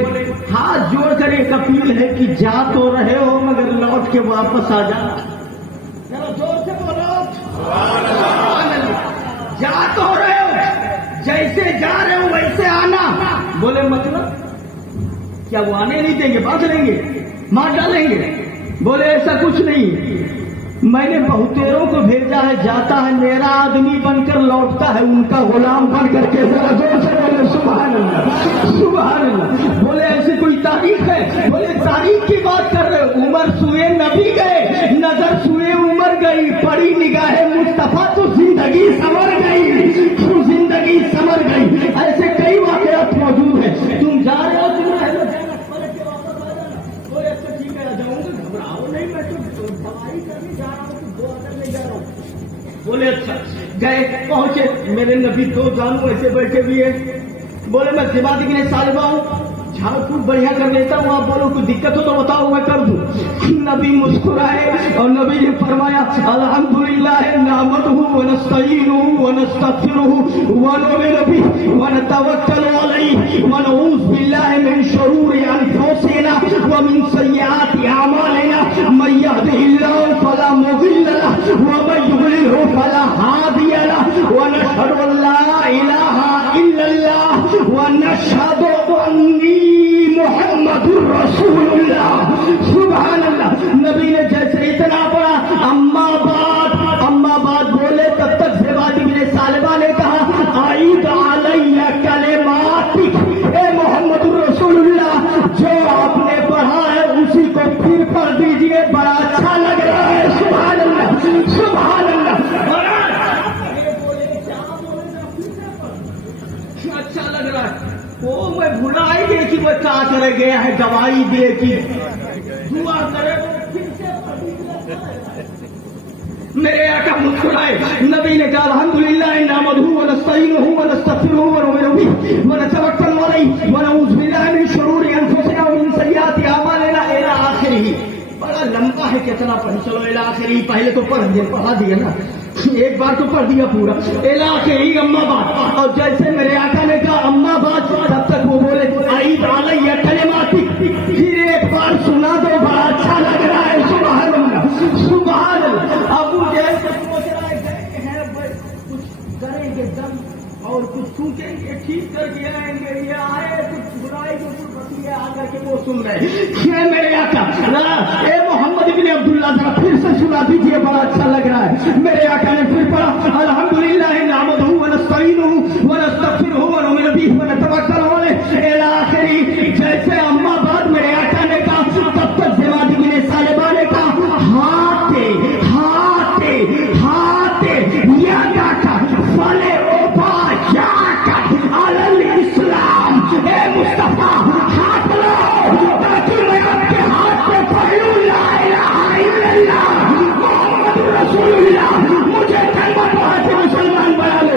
हाथ जोड़ कर एक अपील है कि जा तो रहे हो मगर लौट के वापस आ जाना। जोर से बोलो, जा तो रहे हो, जैसे जा रहे हो वैसे आना। बोले मतलब क्या वो आने नहीं देंगे, बांध लेंगे, मार डालेंगे? बोले ऐसा कुछ नहीं, मैंने बहुतेरों को भेजा है, जाता है मेरा आदमी बनकर लौटता है उनका गुलाम बन करके। जरा जोर से बोले सुभान अल्लाह, सुभान अल्लाह। बोले ऐसी कोई तारीख है? बोले तारीख की बात कर रहे हो? उमर सुए नबी गए, नजर सुए उमर गई, पड़ी निगाहे मुस्तफा तो जिंदगी संवर गई, तो जिंदगी संवर गई। ऐसे कई वाकयात मौजूद है। तुम जा रहे हो, तुम रह लो, ठीक है जाऊंगा, घबराओ नहीं, मैं तो दवाई करने जा रहा हूँ, 2 हजार ले जा रहा हूँ। बोले अच्छा। गए पहुंचे, मेरे नबी 2 जानू ऐसे बैठे हुए हैं। बोले मैं जिबादी के लिए सालिबा हूँ, झाड़ फूक बढ़िया कर लेता हूँ, आप बोलो कोई दिक्कत हो तो बताओ मैं कर दूं। नबी मुस्कुराए और नबी ने फरमाया अल्हम्दुलिल्लाह नहमदुहु व नस्तईनुहु व नस्तगफिरुहु व नु'मिनु बिही व नतवक्कलु अलैहि व नऊज़ु बिल्लाहि मिन शुरूरि अनफुसिना व मिन सय्यिआति अमालिना मन यहदिहिल्लाहु फला मुदिल्ल लहु व मन युद्लिलहु फला हादिय लहु व नशहदु अन ला इलाहा इल्लल्लाह व नशहदु अन्नी मुहम्मदुर रसूलुल्लाह। सुभान अल्लाह। नबी ने जैसे इतना पढ़ा अम्मा बात बोले तब तक ज़ेबादी बिन सालिबा ने कहा आईद अलैया कलिमातिक, ए मुहम्मदुर रसूलुल्लाह जो आपने पढ़ा है उसी को फिर पढ़ दीजिए, बड़ा अच्छा लग रहा है। सुभान अल्लाह, सुभान अल्लाह। अच्छा लग रहा है। वो मैं भुला ही गई कि वो क्या करे गया है, दवाई दे कि दुआ करे। मेरे आका मुस्कुराए, नबी ने कहा अल्हम्दुलिल्लाह नहमदुहु व नस्तईनुहु व नस्तगफिरुहु व नु'मिनु बिही व नतवक्कलु अलैहि व नऊज़ु बिल्लाहि मिन शुरूरि अनफुसिना व मिन सय्यिआति अमालिना इला आखिरिही। बड़ा लंबा है, कितना पढ़ चलो इला आखिरी। पहले तो पढ़ा दिया ना, एक बार तो पढ़ दिया पूरा इला आखिरी अम्मा बात। और जैसे मेरे आका ने कहा अम्मा बात तब तक वो बोले आईद अलैया कलिमातिक, फिर एक बार सुना दो, बड़ा अच्छा लग रहा है। सुभान अल्लाह, सुभान अल्लाह। अबू जहल से सोच रहा है कुछ करेंगे दम और कुछ सूखेंगे, ठीक करके आएंगे, ये आए कुछ बुराई को बतिया आकर के वो सुन रहे। मेरे आका ए मोहम्मद इब्न अब्दुल्लाह जरा फिर से सुना दीजिए, बड़ा अच्छा लग रहा है। मेरे आका ने फिर पढ़ा अल्हम्दुलिल्लाह नहमदुहु व नस्तईनुहु व नस्तगफिरुहु व नु'मिनु बिही व नतवक्कलु अलैहि इला आखिरी। जैसे अम्मा बात मेरे आका ने कहा तब तक ज़ेबादी बिन सालिबा ने कहा हाथे हाथे हाथे यदाका फले ओबा जाका अलल इस्लाम। ए मुस्तफा हाथ लो ताकि मैं आपके हाथ पे पढ़ लूं ला इलाहा इल्लल्लाह मुहम्मदुर रसूलुल्लाह। मुझे कलमा पढ़ा के मुसलमान बना लो।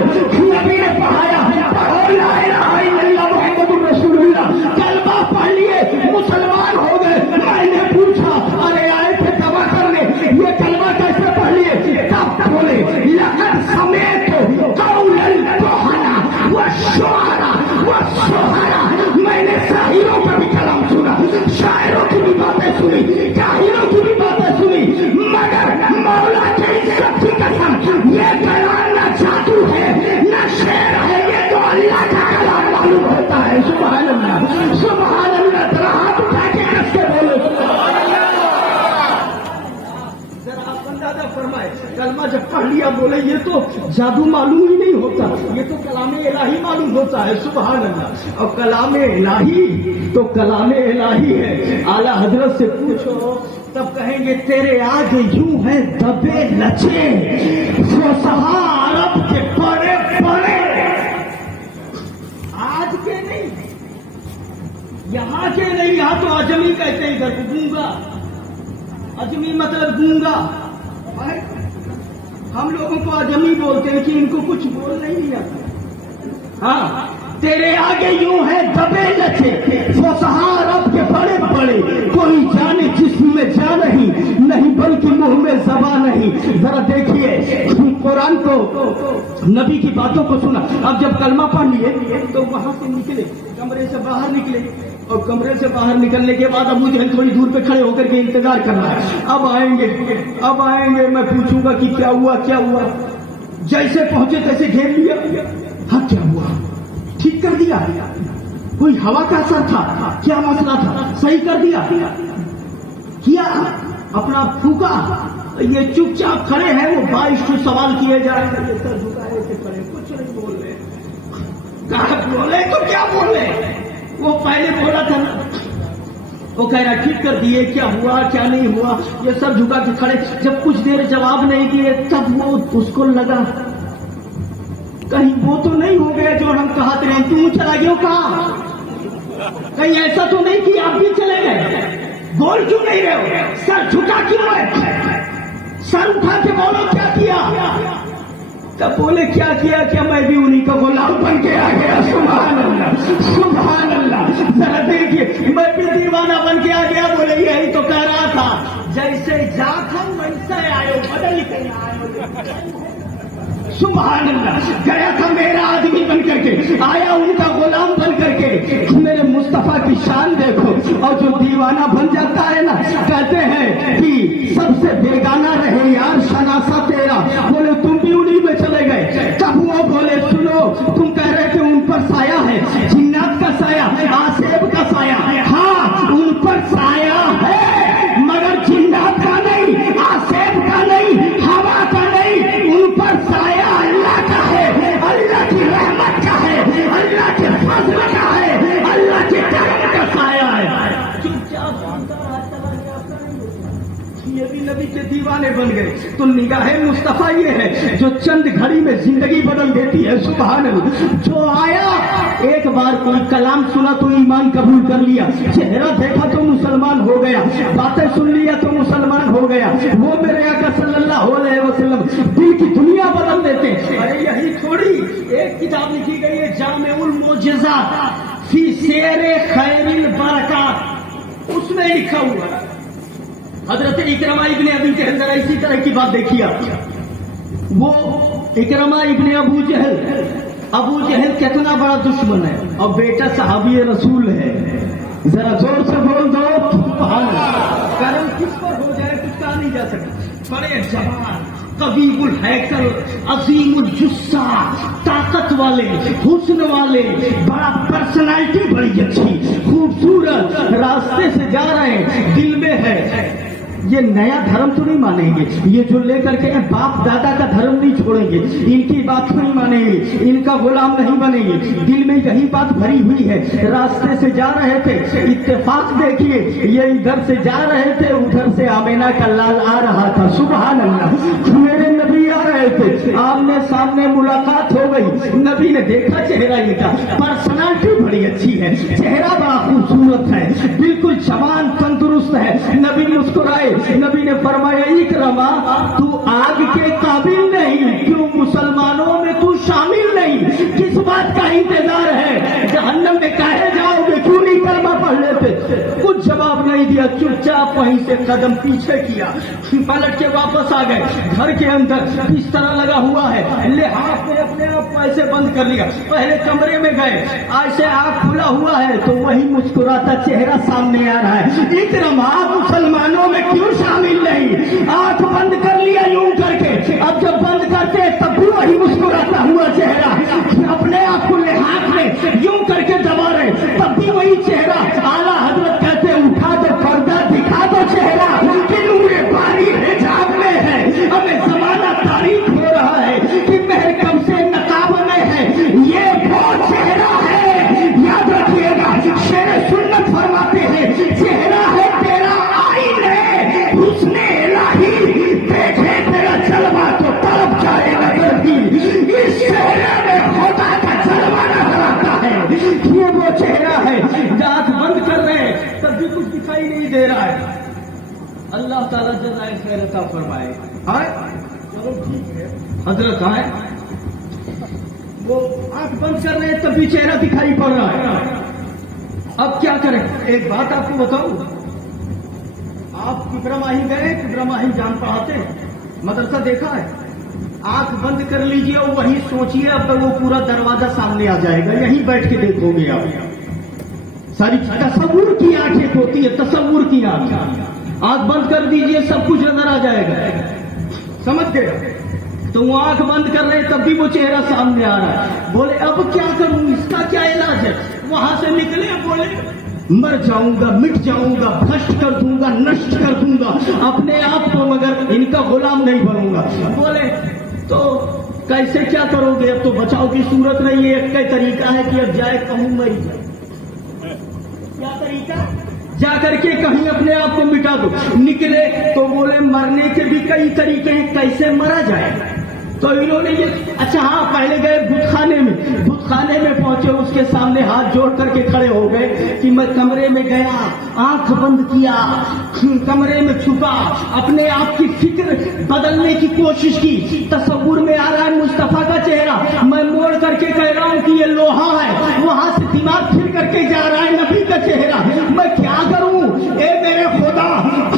नबी ने पढ़ाया पढ़ो ला इलाहा इल्लल्लाह मुहम्मदुर रसूलुल्लाह। कलमा पढ़ लिए, मुसलमान हो गए। मैंने पूछा अरे आए थे दवा करने, ये कलमा कैसे पढ़ लिए? तब बोले लक़द समेअतु क़ौलल कुहना व शुअरा व शुअरा। मैंने शायरों पर भी कलाम सुना, शायरों की भी बातें सुनी, काहिरों की भी बातें सुनी, मगर मौला की इज्जत की कसम ये कलाम न जादू है न शेर है, ये तो अल्लाह का कलाम मालूम होता है। सुभान अल्लाह, सुभान अल्लाह। जरा हाथ उठा के कस के बोलो सुभान अल्लाह। जरा आप अंदाजा फरमाए, कलमा जब पढ़ लिया बोले ये तो जादू मालूम ही नहीं होता, ये तो कलाम इलाही मालूम होता है। सुभान अल्लाह। और कलाम इलाही तो कलाम इलाही है। आला हजरत से पूछो तब कहेंगे तेरे आगे यूं है दबे लचे फुसहा अरब के बड़े बड़े। आज के नहीं, यहाँ के नहीं, यहाँ तो अजमी कहते हैं, इधर गूंगा। अजमी मतलब गूंगा। हम लोगों को अजमी बोलते हैं कि इनको कुछ बोल नहीं आता। हाँ, तेरे आगे यूं है दबे लचे फुसहा अरब के बड़े बड़े, कोई जाने जिस्म में जा नहीं बल्कि मुंह में ज़बान नहीं। जरा देखिए कुरान को नबी की बातों को सुना। अब जब कलमा पढ़ लिए तो वहां से निकले, कमरे से बाहर निकले, और कमरे से बाहर निकलने के बाद अबू जहल थोड़ी दूर पे खड़े होकर के इंतजार कर रहा है, अब आएंगे, मैं पूछूंगा कि क्या हुआ। जैसे पहुंचे तैसे घेर लिया। हाँ, क्या हुआ? ठीक कर दिया? कोई हवा का असर था? क्या मसला था? सही कर दिया? किया? अपना फूका? ये चुपचाप खड़े हैं, वो 22 सवाल किए जा रहे हैं, सर झुकाए से खड़े, कुछ नहीं बोल रहे। कहा बोले तो क्या बोले? वो पहले बोला था ना, वो कह रहा ठीक कर दिए, क्या हुआ क्या नहीं हुआ, ये सब झुका के खड़े। जब कुछ देर जवाब नहीं दिए तब वो उसको लगा कहीं वो तो नहीं हो गया जो हम कहते रहे, तू चला गया कहा? कहीं ऐसा तो नहीं कि आप भी चले गए? बोल क्यों नहीं रहे हो? सर झुका क्यों है? सर उठा के बोलो क्या किया? तब बोले क्या किया? क्या मैं भी उन्हीं का गुलाम बन के आ गया। सुभान अल्लाह। जरा देखिए, मैं भी दीवाना बन के आ गया। बोले यही तो कह रहा था, जैसे जाखम वैसे आयो, बदल के आयो। सुभान अल्लाह। गया था मेरा आदमी बन करके, आया उनका गुलाम बन करके। मेरे मुस्तफा की शान देखो। और जो दीवाना बन जाता है ना, कहते हैं कि सबसे बेगाना रहे यार शनासा तेरा। बोले तुम भी उन्हीं में चले गए। तब वो बोले सुनो, तुम कह रहे थे उन पर साया है, जिन्नात का साया, आसेब का साया। हाँ, उन पर साया है, मगर जिन्नात का नहीं, आसेब का नहीं, हवा का नहीं। उन पर साया अल्लाह का है, अल्लाह की रहमत का है, अल्लाह के फजल का है, अल्लाह के करम का साया है। चुपचाप ये भी नबी के दीवाने बन गए। तो निगाहे मुस्तफा ये है जो चंद घड़ी में जिंदगी बदल देती है। सुभान अल्लाह। जो आया, एक बार कोई कलाम सुना तो ईमान कबूल कर लिया, चेहरा देखा तो मुसलमान हो गया, बातें सुन लिया तो मुसलमान हो गया। वो मेरे आका सल्लल्लाहु अलैहि वसल्लम दिल की दुनिया बदल देते। अरे यही थोड़ी एक किताब लिखी गई है, जामिउल मुअज्जिज़ात फी सेरे खैरिल बरकात, उसमें लिखा हुआ है। हजरत इकरमा इब्ने अबी के अंदर इसी तरह की बात देखी आप। वो इकरमा इब्ने अबू जहल कितना बड़ा दुश्मन है, और बेटा सहाबी रसूल है। जरा जोर से बोल दो सुभान अल्लाह। करम किस पर हो जाए कुछ कहा नहीं जा सकता। बड़े जवान, कबीबुल हैकल, अजीमुल जुस्सा, ताकत वाले, हुस्न वाले, बड़ा पर्सनालिटी बड़ी अच्छी, खूबसूरत। रास्ते से जा रहे हैं, दिल में है ये नया धर्म तो नहीं मानेंगे, ये जो लेकर के बाप दादा का धर्म नहीं छोड़ेंगे, इनकी बात नहीं मानेंगे, इनका गुलाम नहीं बनेंगे। दिल में यही बात भरी हुई है। रास्ते से जा रहे थे, इत्तेफाक देखिए, ये इधर से जा रहे थे, उधर से आमिना का लाल आ रहा था। सुभान अल्लाह। मेरे नबी आ रहे थे, आमने सामने मुलाकात हो गई। नबी ने देखा चेहरा इनका, पर्सनालिटी बड़ी अच्छी है, चेहरा बड़ा खूबसूरत है, बिल्कुल जवान तंदुरुस्त है। नबी मुस्कुराए। नबी ने फरमाया इकरमा, तू आग के काबिल नहीं, क्यों मुसलमानों में तू शामिल नहीं? किस बात का इंतजार है? जहन्नम में काहे जाओगे? क्यों नहीं कलमा पढ़ लेते? कुछ जवाब नहीं दिया, चुपचाप वहीं से कदम पीछे किया, पलट के वापस आ गए। घर के अंदर इस तरह लगा हुआ है, लिहाफ में अपने आप ऐसे बंद कर लिया। पहले कमरे में गए, ऐसे आँख खुला हुआ है तो वही मुस्कुराता चेहरा सामने आ रहा है। इकरमा, मुसलमानों में क्यों शामिल नहीं? आंख बंद कर लिया यूं करके। अब जब बंद करते तब भी वही मुस्कुराता हुआ चेहरा, अपने आप को हाथ में यूं करके दबा रहे, तब भी वही चेहरा। आला हजरत कहते उठा दो पर्दा, दिखा दो चेहरा कि नूरे बारी हिजाब में है। हमें जमाना तारीफ हो रहा है कि मेहर कब से नकाब में है। ये वो चेहरा है, याद रखिएगा। शेर सुन्नत फरमाते हैं, चेहरा है तेरा उसने इलाही, देखे तेरा जलवा तो तड़प जाएगा दर्दी। इस चेहरे में खुदा का जलवा नजर आता है। ये वो चेहरा है, आंख बंद कर रहे हैं तब भी कुछ दिखाई नहीं दे रहा है। अल्लाह ताला जज़ाए खैर अता फरमाए। चलो ठीक है, हजरत आए, वो आंख बंद कर रहे हैं तब भी चेहरा दिखाई पड़ रहा है। अब क्या करें? एक बात आपको बताऊं, आप किब्रमाही गए, किब्रमाही जान पढ़ाते हैं, मदरसा देखा है, आंख बंद कर लीजिए और वही सोचिए, अब तक वो पूरा दरवाजा सामने आ जाएगा, यहीं बैठ के देखोगे आप। सारी तसव्वुर की आंखें होती है, तसव्वुर की आंखें। आंख बंद कर दीजिए, सब कुछ नजर आ जाएगा, समझ गए? तो वो आंख बंद कर रहे तब भी वो चेहरा सामने आ रहा है। बोले अब क्या करूं, इसका क्या इलाज है? वहां से निकले, बोले मर जाऊंगा, मिट जाऊंगा, भ्रष्ट कर दूंगा, नष्ट कर दूंगा अपने आप को, मगर इनका गुलाम नहीं बनूंगा। बोले तो कैसे क्या करोगे? अब तो बचाव की सूरत नहीं है, एक तरीका है कि अब जाए कहूं मरी जाए। क्या तरीका? जा करके कहीं अपने आप को मिटा दो। निकले तो बोले मरने के भी कई तरीके हैं, कैसे मरा जाए? तो इन्होंने ये, अच्छा हाँ, पहले गए बुतखाने में, बुतखाने में पहुंचे, उसके सामने हाथ जोड़ करके खड़े हो गए कि मैं कमरे में गया, आंख बंद किया, कमरे में छुपा, अपने आप की फिक्र बदलने की कोशिश की। तस्वुर में आ रहा है मुस्तफा का चेहरा, मैं मोड़ करके कह रहा हूं कि ये लोहा है, वहां से दिमाग फिर करके जा रहा है नबी का चेहरा। मैं क्या करूं? ए मेरे खुदा,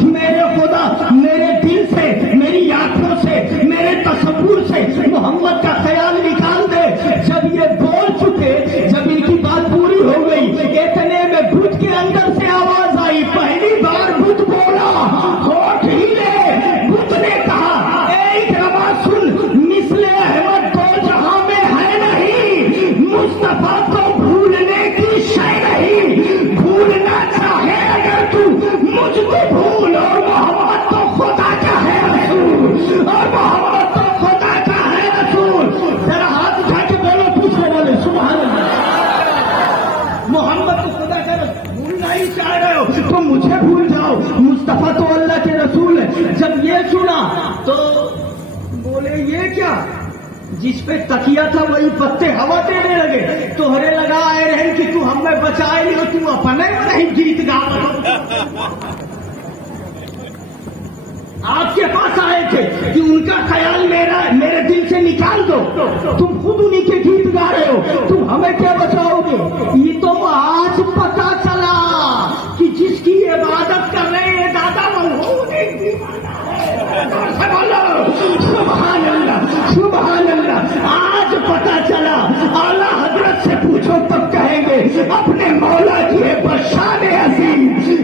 मेरे खुदा, मेरे दिल से, मेरी आंखों से, मेरे तस्वुर से मोहम्मद का ख्याल निकाल दे। जब ये बोल चुके, जब इनकी बात पूरी हो गई, इतने में बुत के अंदर से आवाज आई। पहली बार बुत बोला, होठ हिले। बुत ने कहा, एक रवा सुन, मिसले अहमद दो जहां में है नहीं, मुस्तफा को भूलने की शय नहीं। भूलना चाहे अगर तू मुझको भूल, और मोहम्मद तो खुदा का है रसूल, और मोहम्मद तो खुदा का है रसूल। जरा हाथ उठा के बोलो, पूछो, बोले सुभान अल्लाह। मोहम्मद तो खुदा का रसूल, भूलना ही चाह रहे हो तो मुझे भूल जाओ, मुस्तफा तो अल्लाह के रसूल है। जब ये सुना तो बोले ये क्या? जिस पे तकिया था वही पत्ते हवा देने लगे। तोहरे लगा आए रहे कि तू हमें बचाए नहीं, तू अपने में नहीं गीत गा। आपके पास आए थे कि उनका ख्याल मेरे दिल से निकाल दो, तुम खुद उन्हीं के गीत गा रहे हो, तुम हमें क्या बचाओगे? ये तो आज पता चला कि जिसकी इबादत कर रहे हैं दादा वो सुभान अल्लाह, सुभान अल्लाह। आज पता चला। आला हजरत से पूछो तब कहेंगे अपने मौला की है बशान अजीम,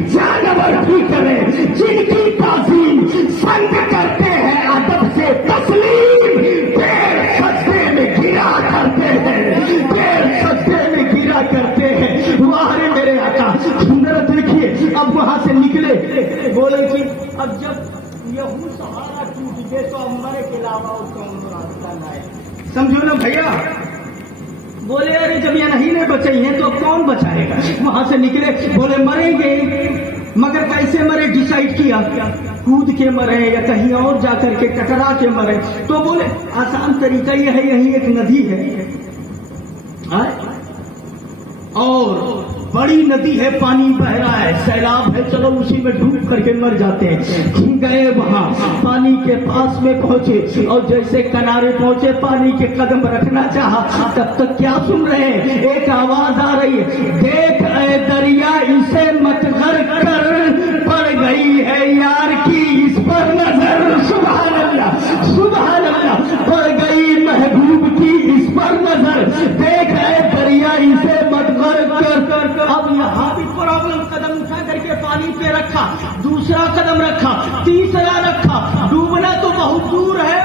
जानवर भी करे जिनकी ताज़ीम, संग करते हैं अदब से तस्लीम, पैर सजदे में गिरा करते हैं, पैर सजदे में गिरा करते हैं। वाह रे मेरे आका। जरा देखिए, अब वहां से निकले, बोले कि अब जब यहू सहारा टूट गए तो हमारे के अलावा और कौन रास्ता लाए? समझो ना भैया। बोले अरे जब ये नहीं बचाई है तो कौन बचाएगा? वहां से निकले, बोले मरेंगे, मगर कैसे मरे डिसाइड किया, कूद के मरे या कहीं और जाकर के टकरा के मरे। तो बोले आसान तरीका यह है, यही एक नदी है और बड़ी नदी है, पानी बह रहा है, सैलाब है, चलो उसी में डूब करके मर जाते हैं। गए वहां, पानी के पास में पहुंचे और जैसे किनारे पहुंचे, पानी के कदम रखना चाहा, तब तक क्या सुन रहे हैं? एक आवाज आ रही है, देख ऐ दरिया इसे मत गर्क कर, पड़ गई है यार की इस पर नजर। सुभान अल्लाह, सुभान अल्लाह। पड़ गई महबूब की इस पर नजर, देख ऐ दरिया इसे मत गर्क कर। अब यहाँ भी प्रॉब्लम, कदम उठा करके पानी पे रखा, दूसरा कदम रखा, तीसरा रखा, डूबना तो बहुत दूर है,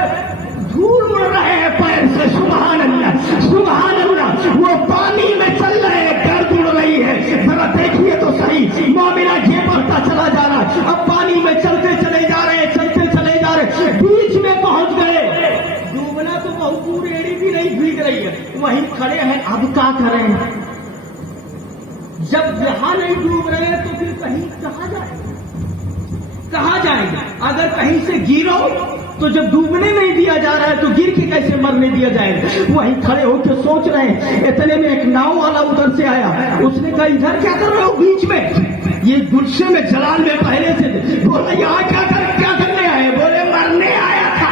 धूल उड़ रहे हैं पैर से। सुभान अल्लाह, सुभान अल्लाह। वो पानी में चल रहे हैं, गर्द उड़ रही है। जरा देखिए तो सही, मोमिना ये बढ़ता चला जा रहा है। अब पानी में चलते चले जा रहे हैं, चलते चले जा रहे हैं, बीच में पहुंच गए। डूबना तो बहुत दूर, एड़ी भी नहीं भीग रही है, वहीं खड़े हैं। अब क्या करें? जब यहां नहीं डूब रहे हैं तो फिर कहीं कहां जाएंगे? कहां जाएंगे? अगर कहीं से गिरो तो जब डूबने नहीं दिया जा रहा है तो गिर के कैसे मरने दिया जाएगा? वहीं खड़े होकर सोच रहे हैं। इतने में एक नाव वाला उधर से आया, उसने कहा इधर क्या कर रहे हो बीच में? ये गुस्से में जलाल में पहले से बोला यहाँ क्या करने आए? बोले मरने आया था।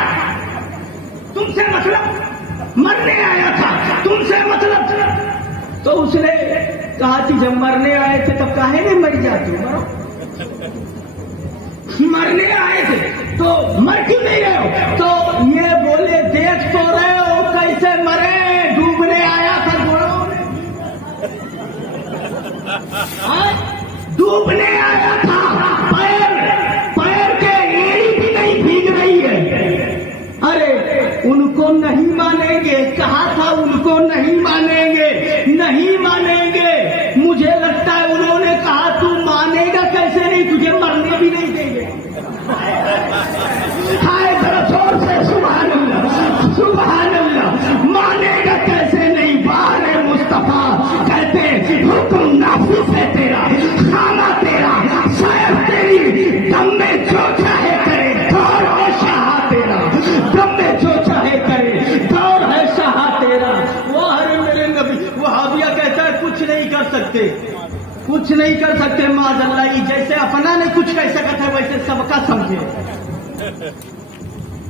तुमसे मतलब? मरने आया था, तुमसे मतलब? तो उसने कहा कि जब मरने आए थे तब काहे नहीं मर जाते? मरो। मरने आए थे तो मर क्यों नहीं रहे हो? तो ये बोले डूबने आया था, पैर के एड़ी भी नहीं भीग रही है। अरे उनको नहीं मानेंगे, कहा था उनको नहीं मानेंगे, नहीं मानेंगे। मुझे लगता है उन्होंने कहा तू मानेगा कैसे नहीं, तुझे मरने भी नहीं देंगे। हाय जरा जोर से सुभान अल्लाह, सुभान अल्लाह। मानेगा कैसे नहीं, बाहर मुस्तफा कहते हुक्म नाफिज है तेरा, खाना तेरा, शायद तेरी, दम में जो चाहे करे, दौर है शाह तेरा, दम में जो चाहे करे, दौर है शाह तेरा। वो हरे मेरे नबी, वहाबिया कहता है कुछ नहीं कर सकते, कुछ नहीं कर सकते। माज़अल्लाह, जैसे अपना ने कुछ कह सकता है वैसे सबका समझे।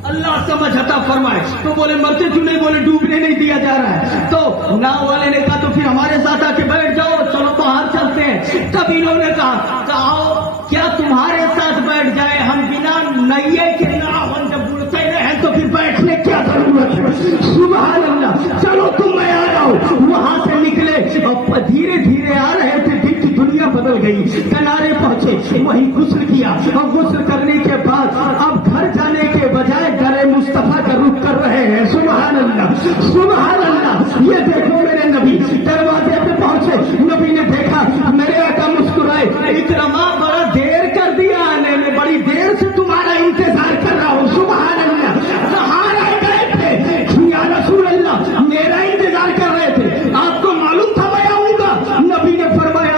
अल्लाह समझ अता फरमाए। तो बोले मरते क्यों नहीं, बोले डूबने नहीं दिया जा रहा है। तो नाव वाले ने कहा तो फिर हमारे साथ आके बैठ जाओ, चलो बाहर चलते हैं। तब इन्होंने कहा आओ, क्या तुम्हारे साथ बैठ जाए, हम बिना नैये के नाव, हम जब उड़ते रहे तो फिर बैठने क्या जरूरत है। सुभान अल्लाह, चलो तुम मैं आ जाओ। वहां से निकले और धीरे धीरे आ रहे थे, दुनिया बदल गई। किनारे पहुंचे, वहीं गुस्ल किया और गुस्ल करने के बाद अब घर जाने के बजाय दरे मुस्तफा का रुख कर रहे हैं। सुभान अल्लाह, सुभान अल्लाह। ये देखो मेरे नबी दरवाजे पे पहुंचे, नबी ने देखा, मेरे आका मुस्कुराए, इकरमा बड़ा देर कर दिया आने में, बड़ी देर से तुम्हारा इंतजार कर रहा हूँ। सुभान अल्लाह। कहाँ रह गए थे या रसूल अल्लाह, मेरा इंतजार कर रहे थे, आपको मालूम था मैं आऊंगा। नबी ने फरमाया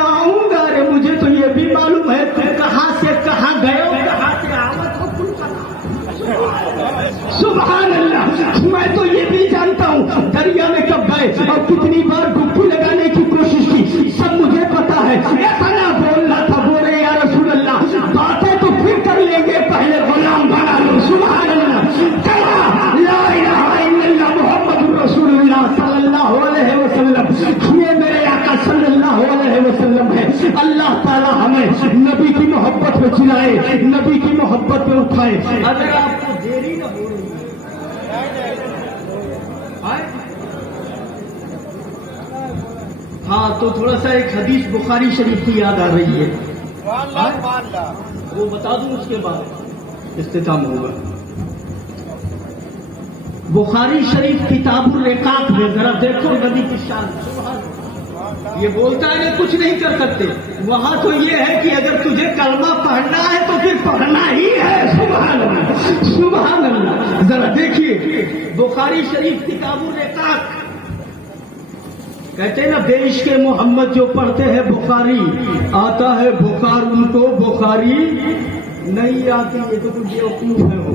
मुझे तो ये भी मालूम है तुम कहां से कहां गए हो, कहां से आवत हो तुम। सुभान अल्लाह, मैं तो ये भी जानता हूं दरिया में कब गए और कितनी बार डुबकी लगाने की कोशिश की, सब मुझे पता है। ऐसा ना बोलना था, बोले या रसूल अल्लाह, बातें तो फिर कर लेंगे, पहले गुलाम बना लो। सुभान अल्लाह। कहा ला इलाहा इल्लल्लाह मुहम्मदुर रसूलुल्लाह सल्लल्लाहु अलैहि वसल्लम। ये मेरे आका सल्लल्लाहु अलैहि वसल्लम है। अल्लाह ताला हमें नबी की मोहब्बत में चिल्लाए, नबी की मोहब्बत में उठाए। अगर आपको देरी न हो रही हाँ, तो थोड़ा सा एक हदीस बुखारी शरीफ की याद आ रही है, वो बता दूं, उसके बाद इख्तिताम होगा। बुखारी शरीफ किताबुल रिकाक में जरा देखो नबी की शान। ये बोलता है कि कुछ नहीं कर सकते, वहां तो ये है कि अगर तुझे कलमा पढ़ना है तो फिर पढ़ना ही है। सुभान अल्लाह, सुभान अल्लाह। जरा देखिए बुखारी शरीफ किताबुल रिकाक, कहते हैं ना बेइश्क़ मोहम्मद जो पढ़ते हैं बुखारी, आता है बुखार उनको, बुखारी नहीं आती। ये तो बेवकूफ है वो।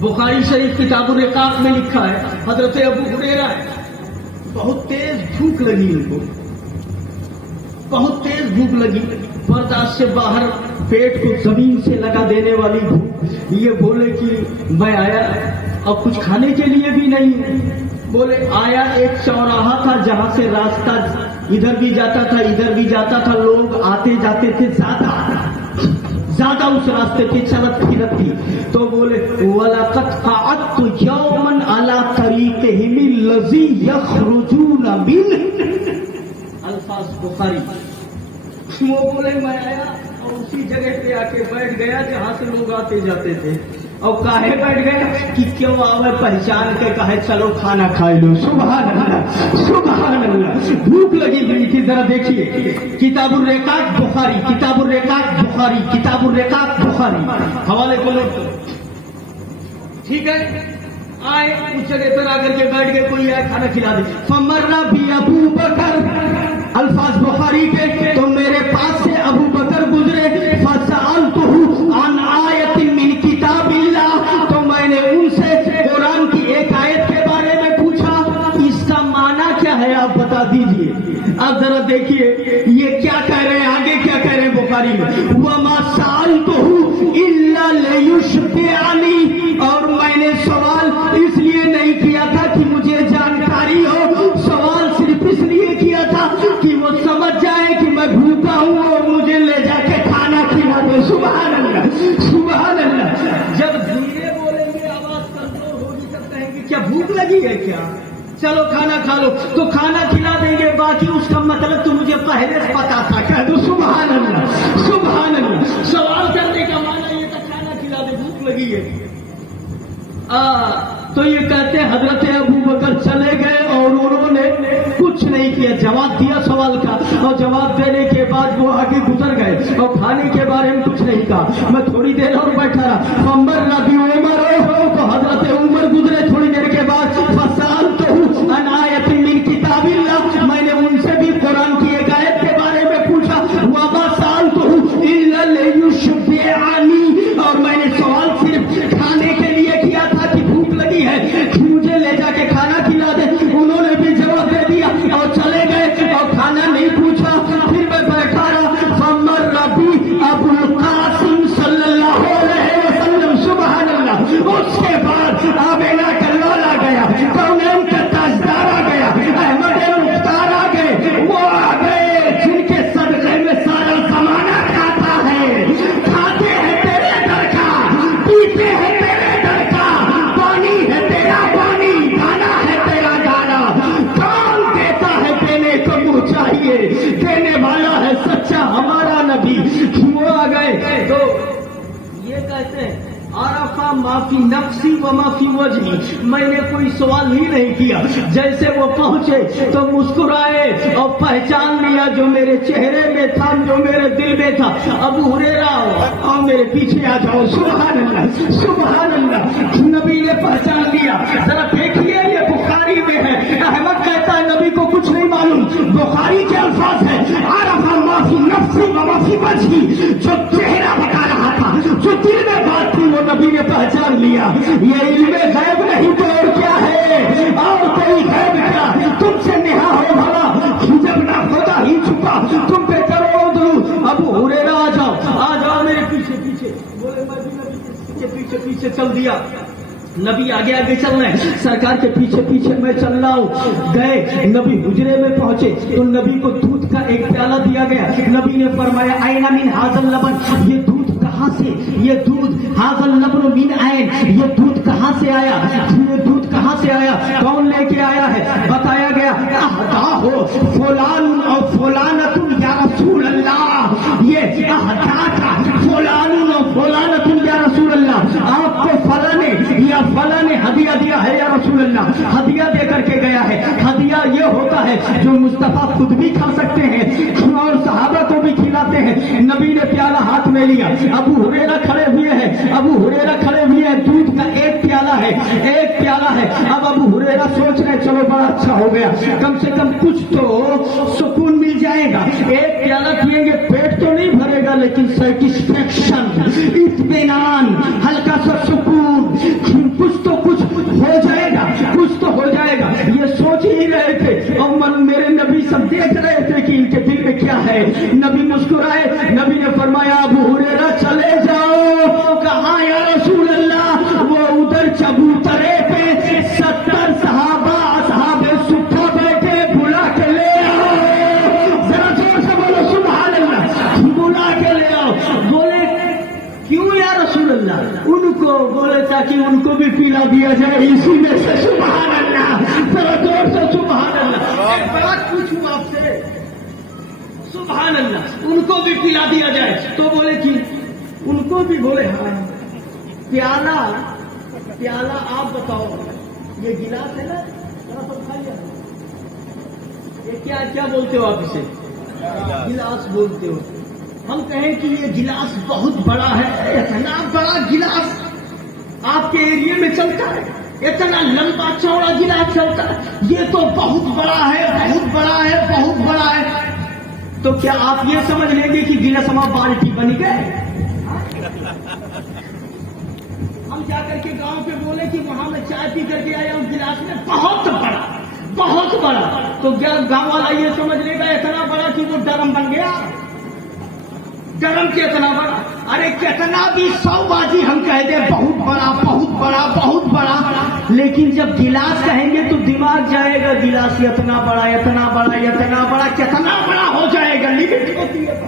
बुखारी शरीफ किताबुल रिकाक में लिखा है, हजरत अबू हुरैरा बहुत तेज भूख लगी उनको, बहुत तेज भूख लगी, बर्दाश्त से बाहर, पेट को जमीन से लगा देने वाली भूख। ये बोले कि मैं आया और कुछ खाने के लिए भी नहीं। बोले आया, एक चौराहा था जहां से रास्ता इधर भी जाता था इधर भी जाता था, लोग आते जाते थे, ज्यादा उस रास्ते पे चलत फिरत थी। तो बोले वलक़द क़अदतु यौमन अला तरीक़िहिम लज़ी यख़रुजून मिन, अल्फाज बुखारी। वो बोले मैं आया और उसी जगह पे आके बैठ गया जहां से लोग आते जाते थे। और काहे बैठ गए कि क्यों आवे पहचान के, कहे चलो खाना खा लो। सुभान अल्लाह, सुभान अल्लाह। भूख लगी हुई थी। जरा देखिए किताबुल रिकाक बुखारी, किताबुल रिकाक बुखारी, किताबुल रिकाक बुखारी, हवाले को नोट करो, ठीक है। आए उस जगह पर आकर के बैठ गए, कोई आए खाना खिला दे। फमर्रा भी अबू बकर, अल्फाज बुखारी के, तो मेरे पास से अबू बकर गुजरे। फसअलतुहु अन आयतिन मिन किताबिल्लाह, तो मैंने उनसे कुरान की एक आयत के बारे में पूछा, इसका माना क्या है आप बता दीजिए। अब जरा देखिए ये क्या कह रहे हैं, आगे क्या कह रहे हैं बुखारी में, वमा सअलतुहु इल्ला लियुशबिअनी, और मैंने सवाल इसलिए नहीं किया था कि मुझे जानकारी हो, सवाल सिर्फ इसलिए किया था कि वो समझ जाए कि मैं भूखा हूं और मुझे ले जाके खाना खिला दे। सुभान अल्लाह, सुभान अल्लाह। जब धीरे बोलेंगे, आवाज कंट्रोल होगी, तब कहेंगे क्या भूख लगी है क्या, चलो खाना खा लो, तो खाना खिला देंगे, बाकी उसका मतलब तो मुझे पहले से पता था। कह दो सुभान अल्लाह, सुभान अल्लाह। सवाल करने का माना ये था खाना खिला दे, भूख लगी है। तो ये कहते हैं हजरत अबू बकर चले गए और उन्होंने कुछ नहीं किया, जवाब दिया सवाल का, और जवाब देने के बाद वो आगे गुजर गए और खाने के बारे में कुछ नहीं कहा। मैं थोड़ी देर और बैठा रहा। उमर नबी उमर तो हजरत उमर गुजरे थोड़ी देर के बाद। फसाल तो अनायत मिन किताबिल्लाह, मैंने उनसे भी कुरान की एक आयत के बारे में पूछा। वबा साल तो इल्ला लियुशबिआनी, और मैंने सवाल सिर्फ खाने के लिए किया था कि भूख लगी है, मुझे ले जाके खाना खिला दे। उन्होंने भी जवाब दे दिया और चले गए और खाना नहीं पूछा। फिर मैं बैठा रहा। फमर रबी अबुल कासिम सल्लल्लाहु अलैहि वसल्लम, सुभान अल्लाह। उसके बाद आबेना का लौला गया, कौनैन का ताजदार आ गया, अहमद मुख्तार आ गए, वो आ गए जिनके सदक़े में सारा ज़माना खाता है। खाते हैं तेरे दर का, पीते हैं तेरे दर का, पानी है तेरा पानी, गाना है तेरा गाना। कौन देता है देने को मुँह चाहिए, देने वाला है सच्चा हमारा नबी। वो आ गए तो ये कहते हैं आरफा माफी नफ्सी व माफी वजही, मैंने कोई सवाल ही नहीं किया। जैसे वो पहुंचे तो मुस्कुराए और पहचान लिया जो मेरे चेहरे में था, जो मेरे दिल में था। अबू हुरैरा और मेरे पीछे आ जाओ, सुभान अल्लाह, सुभान अल्लाह। नबी ने पहचान लिया। जरा देखिए ये बुखारी में है। अहमद कहता है नबी को कुछ नहीं मालूम, बुखारी के अल्फाज है आरफा माफी नफ्सी व माफी वजही, जो चेहरा बता रहा था, जो दिल में बात थी, वो नबी ने पहचान लिया। ये इल्मे गैब नहीं तो और क्या है, और कोई गैब क्या, तुमसे नेहा हो भला, जब ना होता ही छुपा, तुम पे करो दरू। अबू हुरैरा आ जाओ मेरे पीछे पीछे। बोले मैं भी नबी के पीछे पीछे चल दिया। नबी आगे आगे चल रहे हैं, सरकार के पीछे पीछे मैं चल रहा हूँ। गए नबी हुजरे में पहुंचे तो नबी को दूध का एक प्याला दिया गया। नबी ने फरमाया आइना मिन हाजल लबन, ये दूध कहाँ से, ये दूध हाजल लबन मिन आइन, ये दूध कहाँ से आया, ये दूध कहाँ से आया, कौन लेके आया है। बताया गया अहदा हो फुलान और फुलानतुन या रसूल अल्लाह, ये अहदा था फुलान और फुलानतुन या रसूल अल्लाह, आपको फला ने या फला ने हदिया दिया है या रसूल अल्लाह, हदिया दे करके गया है। हदिया ये होता है जो मुस्तफा खुद भी खा सकते हैं और सहाबा को भी खिलाते हैं। नबी ने प्याला हाथ में लिया, अबू हुरैरा खड़े हुए हैं, अबू हुरैरा खड़े हुए हैं, दूध का एक प्याला है, एक प्याला है। अब अबू हुरैरा सोच रहे चलो बड़ा अच्छा हो गया, कम से कम कुछ तो सुकून मिल जाएगा। एक प्याला पिएंगे पेट तो नहीं भरेगा, लेकिन सेटिस्फेक्शन, इत्मीनान, हल्का सा सुकून, कुछ तो कुछ हो जाएगा, कुछ तो हो जाएगा। ये सोच ही रहे थे और मन मेरे नबी सब देख रहे थे कि इनके दिल में क्या है। नबी मुस्कुराए, नबी ने फरमाया अबू हुरैरा चले जाओ। कहाँ या रसूल अल्लाह, वो उधर चबूतरे पे 70 सहाबा असहाबे सुट्ठा बैठे, बुला के ले आओ। जरा जोर से बोलो सुभान अल्लाह, बुला के ले आओ। बोले क्यों या रसूल अल्लाह, उनको बोले ताकि उनको भी पिला दिया जाए इसी में से, सुभान अल्लाह, जरा जोर से सुभान अल्लाह। एक बात पूछूं आपसे, सुभान अल्लाह, उनको भी पिला दिया जाए। तो बोले कि उनको भी, बोले हाँ। प्याला प्याला आप बताओ, ये गिलास है ना, जरा सब खाइए। ये क्या क्या बोलते हो आप इसे, गिलास बोलते हो। हम कहें कि ये गिलास बहुत बड़ा है, इतना बड़ा गिलास आपके एरिया में चलता है, इतना लंबा चौड़ा गिलास चलता है, ये तो बहुत बड़ा है, बहुत बड़ा है, बहुत बड़ा है। तो क्या आप ये समझ लेंगे कि गिलासमा बाल्टी बन गए। हम जा करके गांव पे बोले कि वहां मैं चाय पी करके आया हूं, गिलास में बहुत बड़ा, बहुत बड़ा, तो क्या गांव वाला ये समझ लेगा इतना बड़ा कि वो ड्रम बन गया, ड्रम कितना बड़ा। अरे कितना भी 100 बाजी हम कह दे बहुत बड़ा, बहुत बड़ा, बहुत बड़ा, लेकिन जब गिलास कहेंगे तो दिमाग जाएगा गिलास इतना बड़ा, इतना बड़ा, इतना बड़ा, कितना बड़ा हो जाएगा, लिमिट होती है।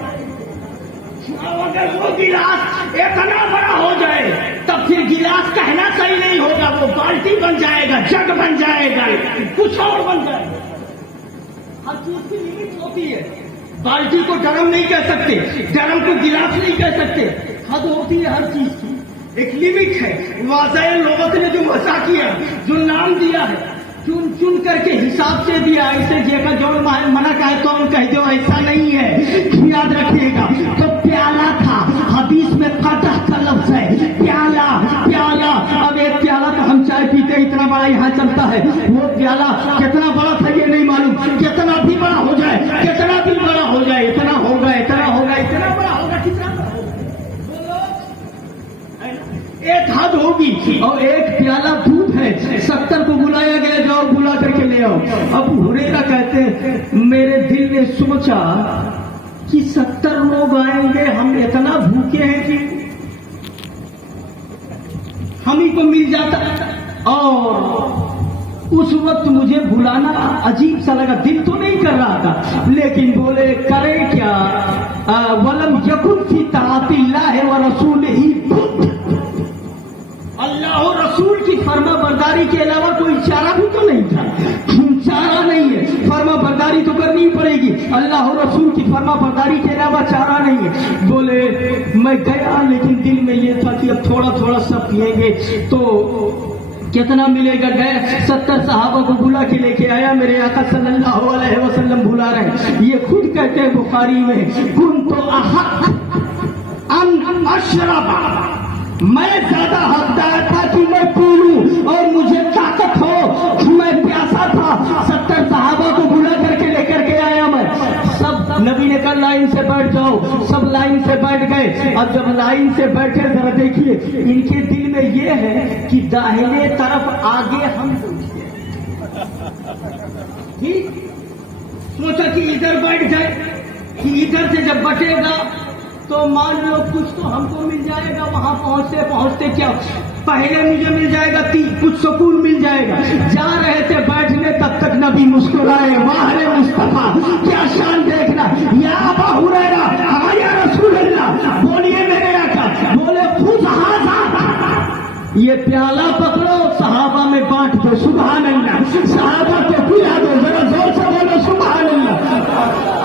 अगर वो गिलास इतना बड़ा हो जाए तब फिर गिलास कहना सही नहीं होगा, वो बाल्टी बन जाएगा, जग बन जाएगा। कुछ और बन जाए। हर चीज की लिमिट होती है। बाल्टी को ड्रम नहीं कह सकते, ड्रम को गिलास नहीं कह सकते, हद होती है हर चीज की, एक लिमिट है। वाज़ह लोगत ने जो मजा किया, जो नाम दिया है, चुन चुन करके हिसाब से दिया, ऐसे जेकर जो मना कहे तो हम कह दो ऐसा नहीं है, याद रखिएगा। तो प्याला था, हदीस में कदह का लफ्ज है, प्याला प्याला। अब एक प्याला तो हम चाय पीते इतना बड़ा यहाँ चलता है, वो प्याला कितना बड़ा था ये नहीं मालूम, कितना भी बड़ा हो जाए, कितना भी बड़ा हो जाए, इतना होगा इतना होगा इतना बड़ा होगा, कितना बड़ा होगा, एक हद होगी। और एक प्याला दूध है, 70 को बुलाया गया, जाओ बुला करके ले आओ। अब हुरैरा कहते हैं मेरे दिल ने सोचा कि 70 लोग आएंगे, हम इतना भूखे हैं कि हम ही को मिल जाता। और उस वक्त मुझे बुलाना अजीब सा लगा, दिल तो नहीं कर रहा था, लेकिन बोले करे क्या, वलम यकुन फी ताअतिल्लाहि व रसूलिही, अल्लाह और रसूल की फर्मा बरदारी के अलावा कोई चारा भी तो नहीं था, चारा नहीं है, फर्मा बरदारी तो करनी ही पड़ेगी, अल्लाह और रसूल की फर्मा बरदारी के अलावा चारा नहीं है। बोले मैं गया, लेकिन दिल में ये था कि अब थोड़ा थोड़ा सब पिएंगे तो कितना मिलेगा। गए 70 सहाबा को बुला के लेके आया, मेरे आका सल्लल्लाहु अलैहि वसल्लम बुला रहे। ये खुद कहते हैं बुखारी में, कुन तो अहक अन अशरबा, मैं ज्यादा हकदार था कि मैं पी लूं और मुझे ताकत हो, मैं प्यासा था। 70 सहाबा को बुला करके लेकर के आया मैं। सब नबी ने कहा लाइन से बैठ जाओ, सब लाइन से बैठ गए। अब जब लाइन से बैठे, जरा देखिए इनके दिल में ये है कि दाहिने तरफ आगे हम ठीक सोचा कि इधर बैठ जाए, कि इधर से जब बटेगा तो मान लो कुछ तो हमको मिल जाएगा, वहां पहुंचते पहुंचते क्या पहले मुझे मिल जाएगा, कुछ सुकून मिल जाएगा। जा रहे थे बैठने, तब तक नबी मुस्कुराए, वाह रे मुस्तफा, क्या शान देखना, या अबा हुरैरा, हाँ या रसूल अल्लाह, बोलिए मेरे आका। बोले खुद हाजा, ये प्याला पकड़ो, सहाबा में बांट दो, सुभान अल्लाह, सहाबा को पिला दो, जरा जोर से बोलो सुभान अल्लाह।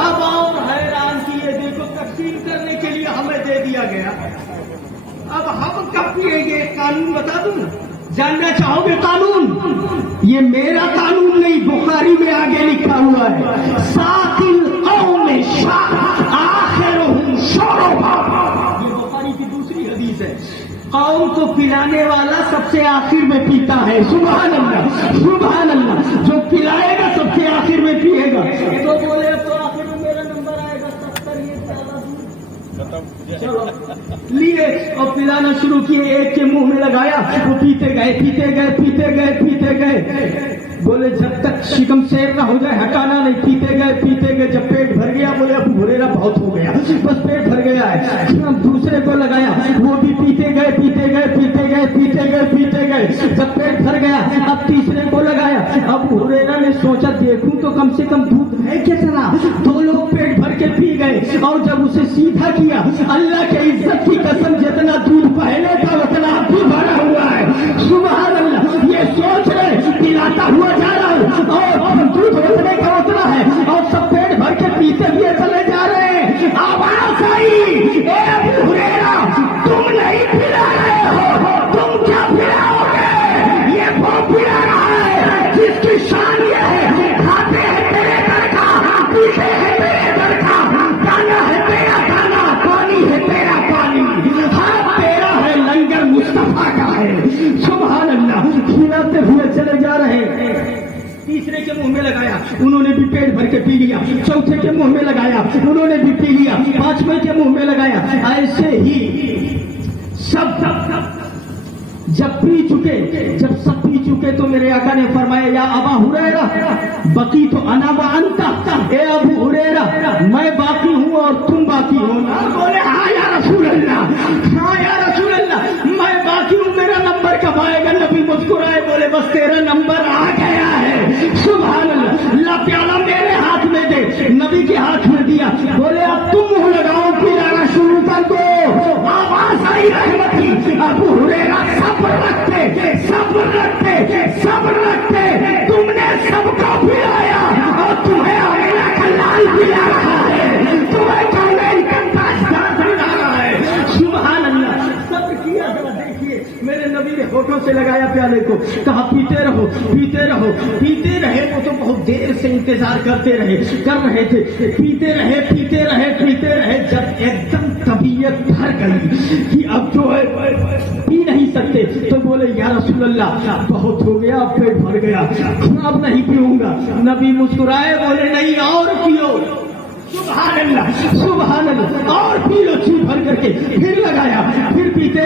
अब और हैरान की ये देखो, तकसीम करने के लिए हमें दे दिया गया, अब हम कब पिएंगे? कानून बता दूं, जानना चाहोगे कानून? ये मेरा कानून नहीं, बुखारी में आगे लिखा हुआ है, साकिल कौम शाह आखिरुहुम शुरबा, ये बुखारी की दूसरी हदीस है। कौम को पिलाने वाला सबसे आखिर में पीता है, सुभान अल्लाह सुभान अल्लाह, जो पिलाएगा सबसे आखिर में पिएगा। तो बोले तो आखिर में मेरा नंबर आएगा 70, ये चलो लिए और पिलाना शुरू किए, एक के मुंह में लगाया, वो पीते गए पीते गए पीते गए पीते गए। बोले जब तक शिकम शेर ना हो जाए हटाना नहीं, पीते गए, जब पेट भर गया बोले अब हुरैरा बहुत हो गया, बस पेट भर गया है। अब दूसरे को लगाया, वो भी पीते गए पीते गए पीते गए पीते गए पीते गए, जब पेट भर गया अब तीसरे को लगाया। अब हुरैरा ने सोचा देखूं तो कम से कम दूध है कितना, 2 लोग पेट भर के पी गए। और जब उसे सीधा किया, अल्लाह के इज्जत की कसम, जितना दूध पहले था उतना अब भी भरा हुआ है, सुभान अल्लाह। ये सोच रहे पिलाता हुआ जा रहा हूं और दूध उतने का उतना है, और सब पेट भर के पीते हुए चले जा रहे हैं। आवाज आई, ए अबू हुरैरा, तुम नहीं पिला रहे हो, तुम क्या पिलाओगे? ये वो पिला रहा है जिसकी शान ये है, खाते हैं तेरे दर का, पीते हैं तेरे दर का, गाना है तेरा गाना, पानी है तेरा पानी, हाँ तेरा है लंगर मुस्तफा का है, सुभान अल्लाह। खिलाते हुए चले जा रहे हैं। तीसरे के मुंह में लगाया, उन्होंने भी पेट भर के पी लिया। चौथे के मुंह में लगाया, उन्होंने भी पी लिया। पांचवें के मुंह में लगाया। ऐसे ही सब जब पी चुके, जब सब पी चुके तो मेरे आका ने फरमाया या अबा हुरैरा बकी तो अना व अंता, ए अबू हुरैरा मैं बाकी हूँ और तुम बाकी हो ना। बोले हाँ या रसूल अल्लाह, हाँ या रसूल अल्लाह, मैं बाकी हूँ, मेरा नंबर कब आएगा? नबी मुस्कुराए, बोले बस तेरा नंबर आ गया है, सुभान अल्लाह। ला प्याला मेरे हाथ में दे, नबी के हाथ में दिया। बोले अब तुम मुंह लगाओ, पिलाना शुरू कर दो। आवाज आई रहमती, अबू हुरैरा सब्र रखते सब रखते तुमने सबको पिलाया और तुम्हें आमिना का लाल पिला रहा है, तुम्हें कामेल का ताजदार पिला रहा है। सुभान अल्लाह। सब्र किया जरा देखिए, मेरे नबी ने होठों से लगाया प्याले को, कहा पीते रहो पीते रहो। पीते रहे, वो तो बहुत देर से इंतजार कर रहे थे, पीते रहे जब एकदम तबीयत भर गई कि अब जो है पी नहीं सकते, तो बोले या रसूल अल्लाह बहुत हो गया, अब पेट भर गया, अब नहीं पीऊंगा। नबी मुस्कुराए, बोले नहीं और पियो। सुभान अल्लाह, और पी लो जी भर करके। फिर लगाया, फिर पीते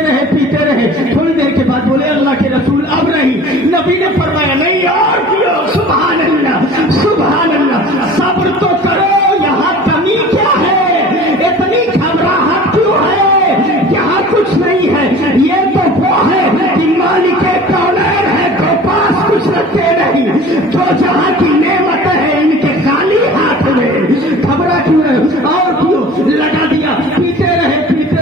रहे। थोड़ी देर के बाद बोले अल्लाह के रसूल अब नहीं। नबी ने फरमाया नहीं और पियो। सुभान अल्लाह। सब्र तो करो, यहाँ कमी क्या है, इतनी घबराहट क्यों है? यहाँ कुछ नहीं है, ये तो वो है कि मालिके कौनैन है तो पास कुछ रखते नहीं, जो जहाँ की नेमत है इनके खाली हाथ में। घबरा क्यों है? और क्यों? लगा दिया, पीते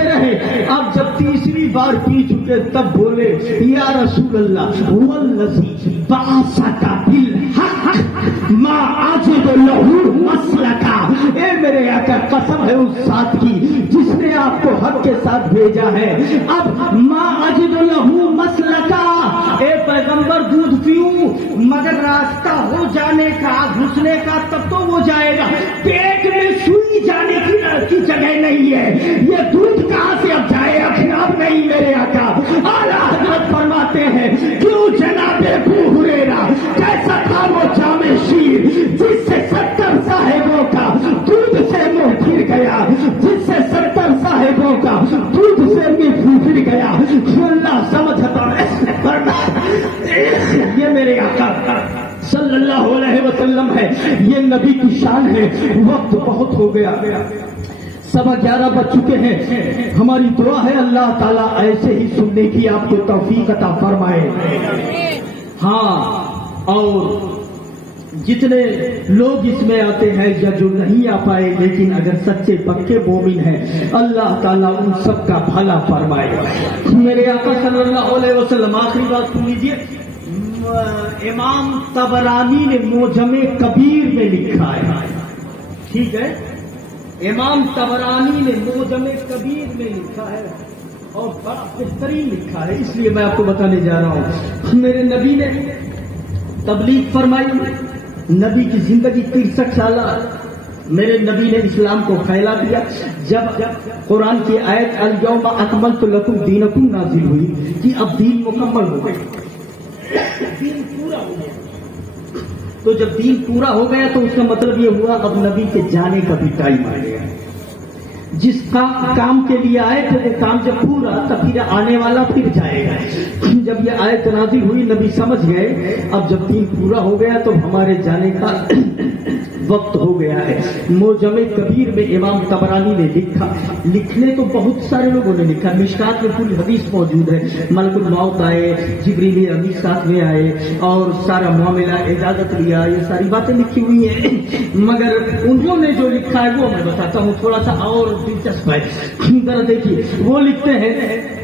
रहे। अब जब तीसरी बार पी चुके तब बोले या रसूल अल्लाह वल्लज़ी बाअसका बिल हक़ मा अजिदु लहू मसलका। ए मेरे आका, कसम है उस साथ की जिसने आपको हक के साथ भेजा है। अब मा अजिदु लहू मसलका, ए पैगंबर दूध पीऊं मगर रास्ता हो जाने का, घुसने का, तब तो वो जाएगा। पेट में सुई जाने की जगह नहीं है, ये दूध कहां से अब जाएगा? अब नहीं मेरे आका। आला हजरत फरमाते हैं क्यों जनाबे अबू हुरैरा कैसा था वो जामे शीर जिससे 70 साहिबों का दूध से मुंह फिर गया, जिससे 70 साहिबों का दूध से मुंह फिर गया। अल्लाह समझता ये मेरे आका सल्लल्लाहु अलैहि वसल्लम है, ये नबी की शान है। वक्त बहुत हो गया, 11:15 बज चुके हैं। हमारी दुआ है अल्लाह ताला ऐसे ही सुनने की आपको तौफीक अता फरमाए। हाँ, और जितने लोग इसमें आते हैं या जो नहीं आ पाए लेकिन अगर सच्चे पक्के मोमिन हैं, अल्लाह ताला उन सब का भला फरमाए। मेरे आका सल्लल्लाहु अलैहि वसल्लम, आखिरी बात सुन लीजिए, इमाम तबरानी ने मोजमे कबीर में लिखा है, ठीक है, इमाम तबरानी ने मोजमे कबीर में लिखा है और बड़ा बेहतरीन लिखा है, इसलिए मैं आपको बताने जा रहा हूँ। मेरे नबी ने तबलीग फरमाई, नबी की जिंदगी 63 साल, मेरे नबी ने इस्लाम को फैला दिया। जब कुरान की आयत अल यौमा अकमलतु लकुम दीनकुम नाजिल हुई कि अब दीन मुकम्मल हो गया, दीन पूरा हो गया, तो जब दीन पूरा हो गया तो उसका मतलब ये हुआ अब नबी के जाने का भी टाइम आ गया। जिस काम के लिए आए थे वो काम जब पूरा, तब फिर आने वाला फिर जाएगा। जब ये आयत नाज़िल हुई नबी समझ गए अब जब दीन पूरा हो गया तो हमारे जाने का वक्त हो गया है। मोजमे कबीर में इमाम तबरानी ने लिखा, लिखने तो बहुत सारे लोगों ने लिखा, मिशकात में पूरी हदीस मौजूद है, मलकुल मौत आए, जिब्रील अमीर साथ में आए और सारा मामला इजाजत लिया, ये सारी बातें लिखी हुई हैं। मगर उन्होंने जो लिखा है वो मैं बताता हूँ, थोड़ा सा और दिलचस्प है। जरा देखिए, वो लिखते हैं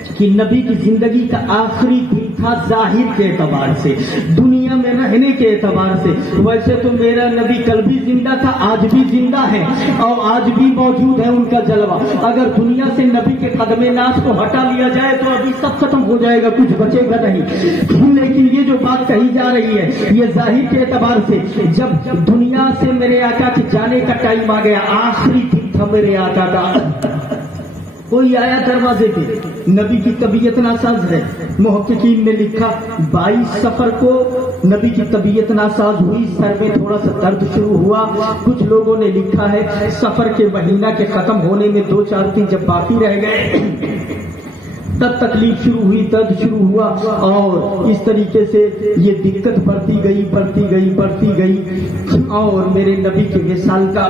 कि नबी की जिंदगी का आखिरी दिन था जाहिर के एतबार से, दुनिया में रहने के एतबार से। वैसे तो मेरा नबी कल भी जिंदा था, आज भी जिंदा है और आज भी मौजूद है उनका जलवा। अगर दुनिया से नबी के कदमे नाज को हटा लिया जाए तो अभी सब खत्म हो जाएगा, कुछ बचेगा नहीं। लेकिन ये जो बात कही जा रही है ये जाहिर के एतबार से, जब दुनिया से मेरे आका के जाने का टाइम आ गया, आखिरी दिन था मेरे आका का, कोई आया दरवाजे पे, नबी की तबीयत नासाज है। मुहक्किकीन ने लिखा 22 सफर को नबी की तबीयत नासाज हुई, सर में थोड़ा सा दर्द शुरू हुआ। कुछ लोगों ने लिखा है सफर के महीना के खत्म होने में 2-4 दिन जब बाकी रह गए तब तकलीफ शुरू हुई, दर्द शुरू हुआ और इस तरीके से ये दिक्कत बढ़ती गई और मेरे नबी के विसाल का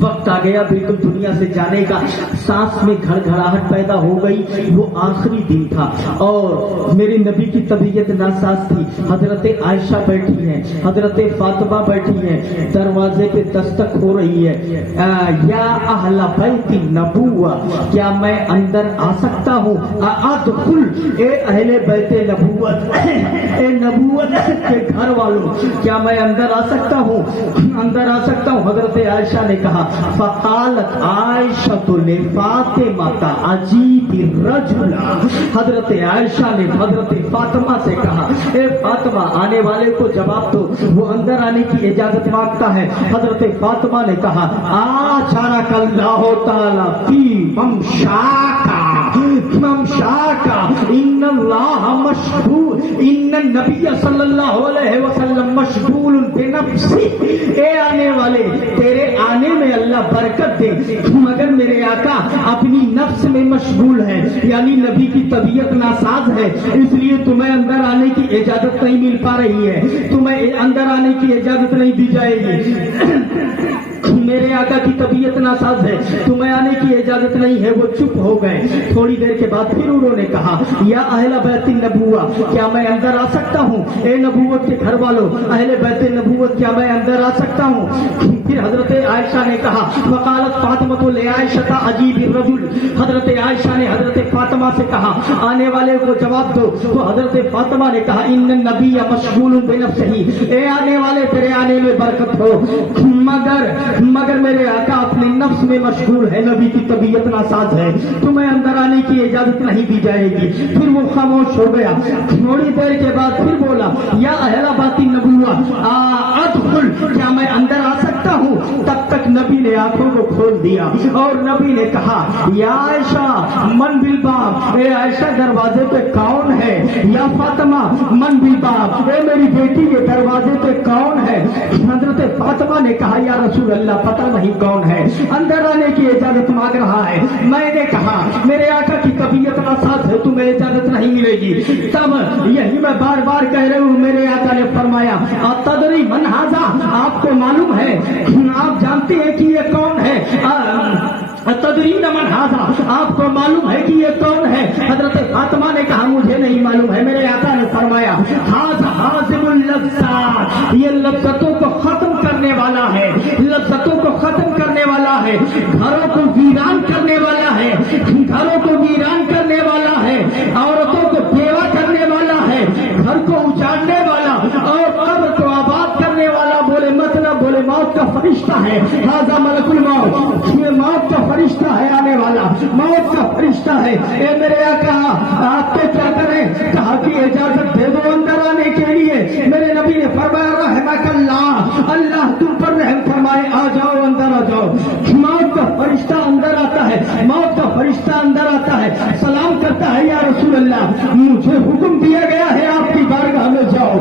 وقت آ گیا بالکل دنیا سے جانے کا، سانس میں گھڑگھڑاہٹ پیدا ہو گئی، وہ آخری دن تھا اور میرے نبی کی طبیعت ناساز تھی۔ حضرت عائشہ بیٹھی ہیں، حضرت فاطمہ بیٹھی ہیں، دروازے پہ دستک ہو رہی ہے، یا اہل بیت النبوہ، کیا میں اندر آ سکتا ہوں؟ ادخل، اے اہل بیت نبوت، اے نبوت کے گھر والوں، کیا میں اندر آ سکتا ہوں؟ اندر آ سکتا ہوں؟ حضرت عائشہ نے کہا، فقالت عائشہ لفاطمہ عجیب الرجل، حضرت عائشہ نے حضرت فاطمہ سے کہا، اے فاطمہ آنے والے کو جواب دو، وہ اندر آنے کی اجازت مانگتا ہے۔ حضرت فاطمہ نے کہا، آجارک اللہ تعالی فی ممشاکا ان اللہ مشغول، ان النبی صلی اللہ علیہ وسلم مشغول بنفسی، اے آنے والے تیرے آنے میں اللہ برکت دے، مگر میرے آقا اپنی نفس میں مشغول ہے، یعنی نبی کی طبیعت ناساز ہے، اس لیے تمہیں اندر آنے کی اجازت نہیں مل پا رہی ہے، تمہیں اندر آنے کی اجازت نہیں دی جائے گی، میرے آقا کی طبیعت ناساز ہے، تمہیں آنے کی اجازت نہیں ہے۔ وہ چپ ہو گئے۔ تھوڑی دیر کے بعد پھر انہوں نے کہا، یا اہل بیت النبوہ، کیا میں اندر آ سکتا ہوں؟ اے نبوت کے گھر والوں، اہل بیت النبوت، کیا میں اندر آ سکتا ہوں؟ پھر حضرت عائشہ نے کہا، وقالت فاطمہ لعائشہ عجیب الرجل، حضرت عائشہ نے حضرت فاطمہ سے کہا، آنے والے کو جواب دو۔ تو حضرت فاطمہ نے کہا، ان النبی مشغول بنفسہ، اے آنے والے تیرے آنے میں برکت ہو، مگر میرے آقا اپنے نفس میں مشغول ہے، نبی کی طبیعت ناساز ہے، تمہیں اندر آنے کی اجازت نہیں دی جائے گی۔ پھر وہ خاموش ہو گیا۔ تھوڑی دیر کے بعد پھر بولا، یا اہل بیت النبوہ ادخل، کیا میں اندر آ سکتا ہوں؟ تب تک نبی نے آنکھوں کو کھول دیا اور نبی نے کہا، یا عائشہ من بالباب، اے عائشہ دروازے پہ کون ہے؟ یا فاطمہ من بالباب، اے میری بیٹی یہ دروازے پہ کون ہے؟ حضرت فاطمہ نے کہا، یا رسول اللہ پتہ نہیں کون ہے، اندر آنے کی اجازت مانگ رہا ہے۔ میں نے کہا، میرے آقا کی طبیعت ناساز ہے، تمہیں اجازت نہیں ملے گی۔ تب یہی میں بار بار کہہ رہا ہوں، میرے آقا نے فرمایا، اتدری من ھذا، آپ کو معلوم ہے، آپ جانتے ہیں کہ یہ کون ہے؟ تدرین من ھذا، آپ کو معلوم ہے کہ یہ کون ہے؟ حضرت فاطمہ نے کہا، مجھے نہیں معلوم ہے۔ میرے آقا نے فرمایا، ھذا ھازم اللذات، یہ لذتوں کو ختم کرنے والا ہے، لذتوں کو ختم کرنے والا ہے، گھروں کو ویران کرنے والا ہے، گھروں کو ویران کرنے والا ہے، عورتوں کو بیوہ کرنے والا ہے، گھر کو اجاڑنے والا اور قبر کو آباد کرنے والا، بولے مطلب بولے موت کا فرشتہ ہے، ھذا ملک الموت، یہ موت کا فرشتہ ہے آنے والا، موت کا فرشتہ ہے۔ اے میرے آقا آپ کو کیا کریں؟ کہا کہ اجازت دے دو اندر آنے کے لیے۔ میرے نبی نے فرمایا، رحمک اللہ، اللہ تم پر رحم فرمائے، آ جاؤ اندر آ جاؤ۔ موت کا فرشتہ اندر آتا ہے، موت کا فرشتہ اندر آتا ہے، سلام کرتا ہے، یا رسول اللہ مجھے حکم دیا گیا ہے آپ کی بارگاہ میں جاؤ،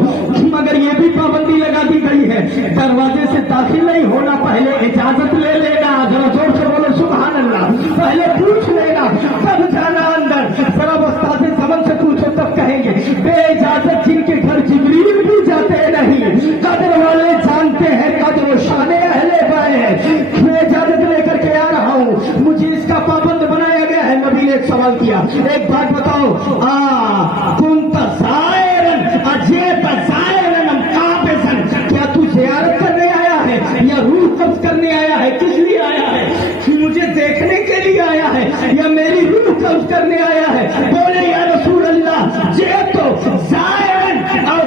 مگر یہ بھی پابندی لگا دی گئی ہے، دروازے سے داخل نہیں ہونا، پہلے اجازت لے لینا، ذرا زور سے بولو سبحان اللہ، پہلے پوچھ لینا تب جانا اندر۔ ذرا استاد زمن سے پوچھو تب کہیں گے، بے اجازت جن کے گھر جبریل بھی جاتے نہیں، قدر والے جانتے ہیں قدر و شان اہل بیت، میں اجازت لے کر کے آ رہا ہوں، مجھے اس کا پابند بنایا گیا ہے۔ نبی نے ایک سوال کیا، ایک بات بتاؤ، کنت زائرن اجیب زائرن ام قابضن، کیا تو زیارت کرنے آیا ہے یا روح قبض کرنے آیا ہے؟ کس لیے آیا ہے؟ مجھے دیکھنے کے لیے آیا ہے یا میری روح قبض کرنے آیا ہے؟ بولے، یا رسول اللہ جئت زائرن اور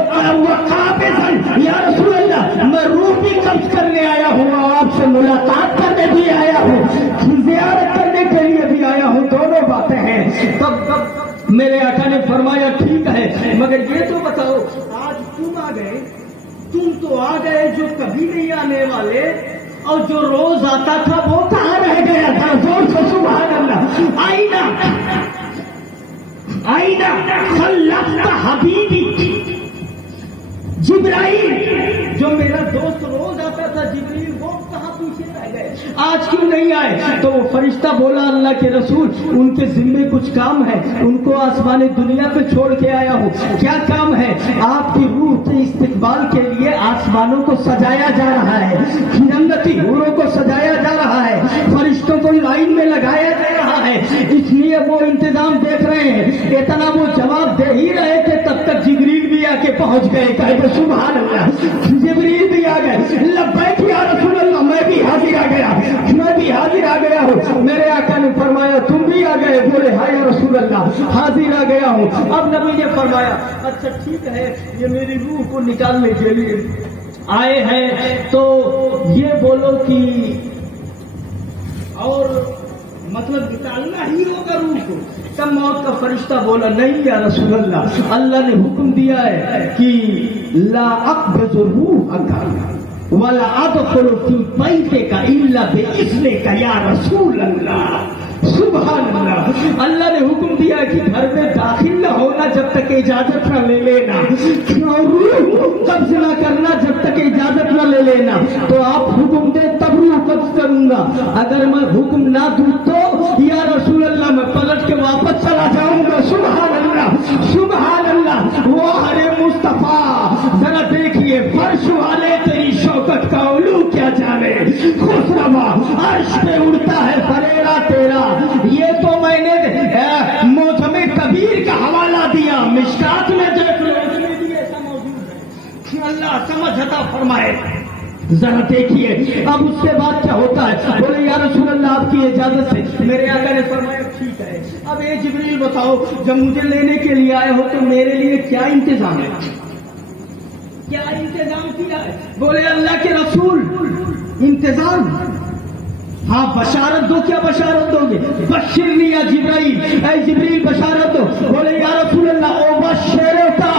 قابضن، یا رسول اللہ میں روح بھی قبض کرنے آیا ہوں اور آپ سے ملاقات کرنے بھی آیا ہوں، زیارت کرنے کے لیے بھی آیا ہوں، دونوں باتیں ہیں۔ تب میرے آقا نے فرمایا، ٹھیک ہے، مگر یہ تو بتاؤ آج تم آ گئے، تم تو آ گئے جو کبھی نہیں آنے والے، اور جو روز آتا تھا وہ کہاں رہ گیا تھا؟ زور سے سبحان اللہ۔ آئینہ خلقت حبیبی جبرائیل، جو میرا دوست روز آتا تھا جبریل، وہ کہاں پیچھے رہ گئے، آج کیوں نہیں آئے؟ تو وہ فرشتہ بولا، اللہ کے رسول ان کے ذمے کچھ کام ہے، ان کو آسمان دنیا پہ چھوڑ کے آیا ہوں۔ کیا کام ہے؟ آپ کی روح کے استقبال کے لیے آسمانوں کو سجایا جا رہا ہے، جنتی حوروں کو سجایا جا رہا ہے، वो इंतजाम देख रहे हैं। इतना वो जवाब दे ही रहे थे तब तक जिब्रील भी आके पहुंच गए। कहते सुभान अल्लाह, जिब्रील भी आ गए। लब्बैक या रसूल अल्लाह, मैं भी हाजिर आ गया, मैं भी हाजिर आ गया हूँ। मेरे आका ने फरमाया तुम भी आ गए? बोले हाँ या रसूल अल्लाह, हाजिर आ गया हूँ। अब नबी ने फरमाया अच्छा ठीक है, ये मेरी रूह को निकालने के लिए आए हैं, तो ये बोलो कि और मतलब निकालना ही होगा रूह को। तब मौत का फरिश्ता बोला नहीं या रसूल अल्लाह, अल्लाह ने हुक्म दिया है कि ला अक़बज़ु रूहका वला अदख़ुलु फी बैतिका इल्ला बिइज़्निका या रसूल अल्लाह। सुभान अल्लाह, अल्लाह ने हुक्म दिया कि घर में दाखिल न होना जब तक इजाजत न ले लेना, कब्ज न करना जब तक इजाजत न ले लेना। तो आप हुक्म दे तब रूह कब्ज करूंगा, अगर मैं हुक्म ना दूं तो या रसूल अल्लाह मैं पलट के वापस चला जाऊंगा। सुभान अल्लाह, सुभान अल्लाह। वाह रे मुस्तफा, जरा देखिए फर्श वाले तेरी शौकत का उलू क्या जाने, खुशरमा अर्श पे उड़ता है फरेरा तेरा। ये तो मैंने मौजमे कबीर का हवाला दिया, मिशकात में देख लो, उसमें भी ऐसा मौजूद है। अल्लाह समझ अता फरमाए। जरा देखिए अब उसके बाद क्या होता है। बोले या रसूल अल्लाह आपकी इजाजत से। मेरे आका ने फरमाया ठीक है, अब ये जिब्रील बताओ जब मुझे लेने के लिए आए हो तो मेरे लिए क्या इंतजाम है, क्या इंतजाम किया है? बोले अल्लाह के रसूल इंतजाम, हाँ बशारत दो। क्या बशारत दोगे? बशिरनी या जिब्राइल, ऐ जिब्रील बशारत दो। बोले या रसूल अल्लाह ओ बशरता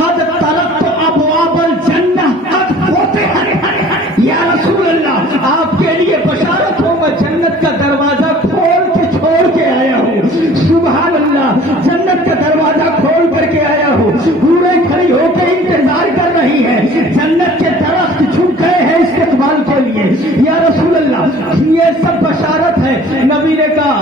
कद तरक्तु अबवाबल जन्नह कद होते हैं। या रसूल अल्लाह आपके लिए बशारत हो, मैं जन्नत का दरवाजा खोल के छोड़ के आया हूँ। सुभान अल्लाह, जन्नत का दरवाजा खोल करके आया हूँ। पूरे खड़ी होकर इंतजार कर रही है, जन्नत के दरख्त झुक गए हैं इस्तेकबाल के लिए। या रसूल अल्लाह ये सब बशारत है। नबी ने कहा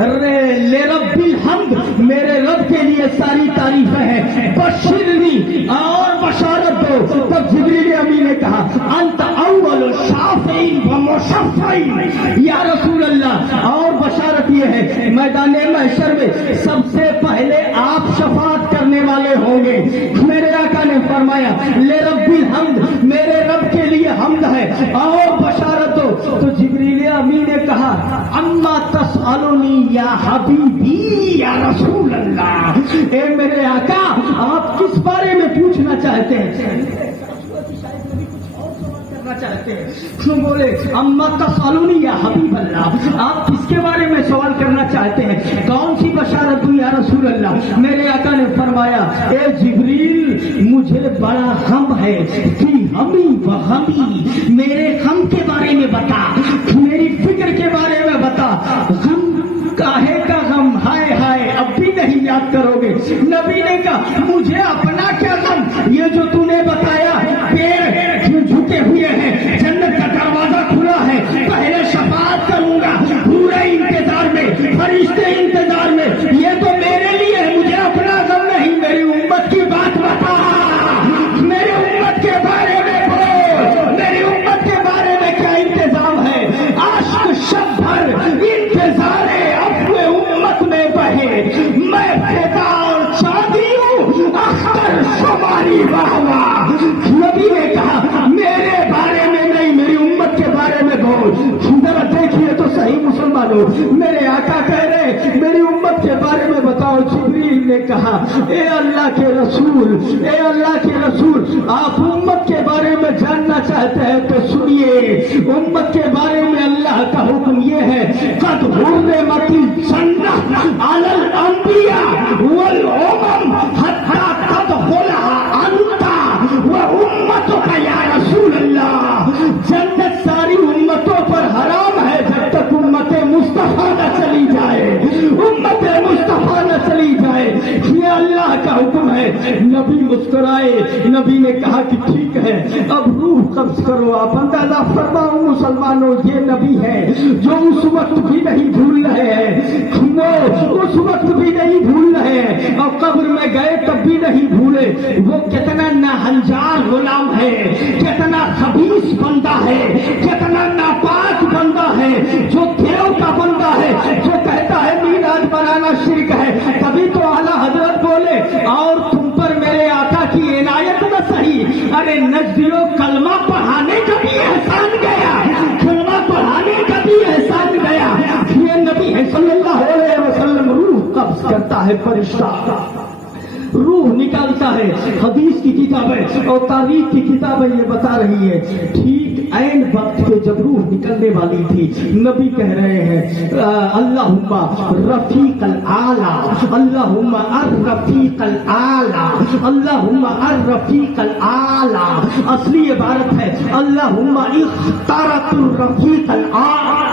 ले रब्बिल हम्द, मेरे रब के लिए सारी तारीफें हैं, बशिरनी और बशारत दो। तब जिब्रील अमीन ने कहा अंत अव्वल शाफीन व मुशफ़्फ़ीन। या रसूल अल्लाह और बशारत ये है मैदाने महशर में सबसे पहले आप शफाअत करने वाले होंगे। मेरे आका ने फरमाया ले रब्बिल हम्द, मेरे रब के लिए हम्द है और बशारत दो। तो जिब्रील अमीन ने कहा अम्मा तसअलुनी या हबीबी या रसूल अल्लाह, ए मेरे आका आप किस बारे में पूछना चाहते हैं? चाहते हैं क्यों? बोले अम्मा तसअलुनी या हबीब अल्लाह, आप किसके बारे में सवाल करना चाहते हैं? कौन सी बशारत दूं या रसूल अल्लाह? मेरे आका ने फरमाया ए जिब्रील मुझे बड़ा गम है कि हमी व हमी, मेरे गम के बारे में बता, मेरी फिक्र के बारे में बता। गम काहे का गम? हाय हाय अब भी नहीं याद करोगे। नबी ने कहा मुझे अपना क्या गम, ये जो तूने बताया पेड़ झुके हुए हैं, जन्नत का दरवाजा खुला है, पहले शफाअत करूंगा, पूरे इंतजार में, फरिश्ते इंतजार में, ये तो मेरे लिए है, मुझे अपना गम नहीं। मेरी उम्मत की बात बता, मेरी उम्मत के बारे में बोल, मेरी उम्मत के बारे में क्या इंतजाम है? आश्क शब भर इंतजार अपने उम्मत में बहे, मैं फेदा और चांदी हूँ अख्तर शुमारी वाहवा। नबी ने कहा मेरे बारे में नहीं, मेरी उम्मत के बारे में बोल। जरा देखिए तो सही मुसलमानों, मेरे आका कह रहे मेरी उम्मत के बारे में बताओ। जिब्रील ने कहा ए अल्लाह के रसूल, ए अल्लाह के रसूल, आप उम्मत के बारे में जानना चाहते हैं तो सुनिए। उम्मत के बारे में अल्लाह का हुक्म ये है कद हुर्रिमति जन्नह अलल अंबिया वल उमम हत्ता तदखुलहा अंता व उम्मतुका या रसूल अल्लाह। जन्नत सारी उम्मतों पर हराम है जब तक उम्मत मुस्तफा न चली जाए, उम्मत मुस्तफा न चली जाए। ये अल्लाह का हुक्म है। नबी मुस्कुराए, नबी ने कहा कि ठीक है अब रूह कब्ज करो। आप अंदाजा फरमाओ मुसलमानों, ये नबी है जो उस वक्त भी नहीं भूल रहे हैं, वो उस वक्त भी नहीं भूल रहे हैं और कब्र में गए तब भी नहीं भूले। वो कितना नाहंजार गुलाम है, कितना खबीस बंदा है, कितना नापाक बंदा है, जो देव का बंदा है, जो कहता है मीनाज बनाना अरे नजदियों कलमा पढ़ाने का भी एहसान गया, कलमा पढ़ाने का भी एहसान गया। ये नबी है सल्लल्लाहु अलैहि वसल्लम रूह कब्ज करता है फरिश्ता, रूह निकालता है। हदीस की किताबें और तारीख की किताबें ये बता रही है, ठीक ऐन वक्त पे जब रूह निकलने वाली थी, नबी कह रहे हैं अल्लाहुम्मा रफीकल आला, अल्लाहुम्मा अर रफीकल आला, अल्लाहुम्मा अर रफीकल आला। असली इबारत है अल्लाहुम्मा इख्तारतुर रफीकल आला।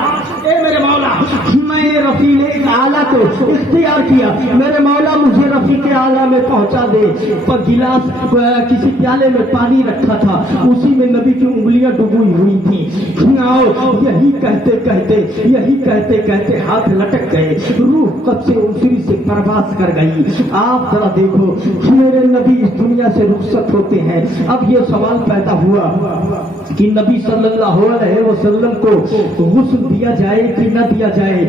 ए मेरे मौला, मैंने रफीक आला को इख्तियार किया, मेरे मौला मुझे रफीक आला में पहुंचा दे। पर गिलास किसी प्याले में पानी रखा था, उसी में नबी की उंगलियां डूबी हुई थी। यही कहते कहते हाथ लटक गए, रूह कब से उंसरी से परवास कर गई। आप जरा देखो, मेरे नबी इस दुनिया से रुखसत होते हैं। अब ये सवाल पैदा हुआ कि नबी सल्लल्लाहु अलैहि वसल्लम को गुस्ल दिया जाए कि न दिया जाए।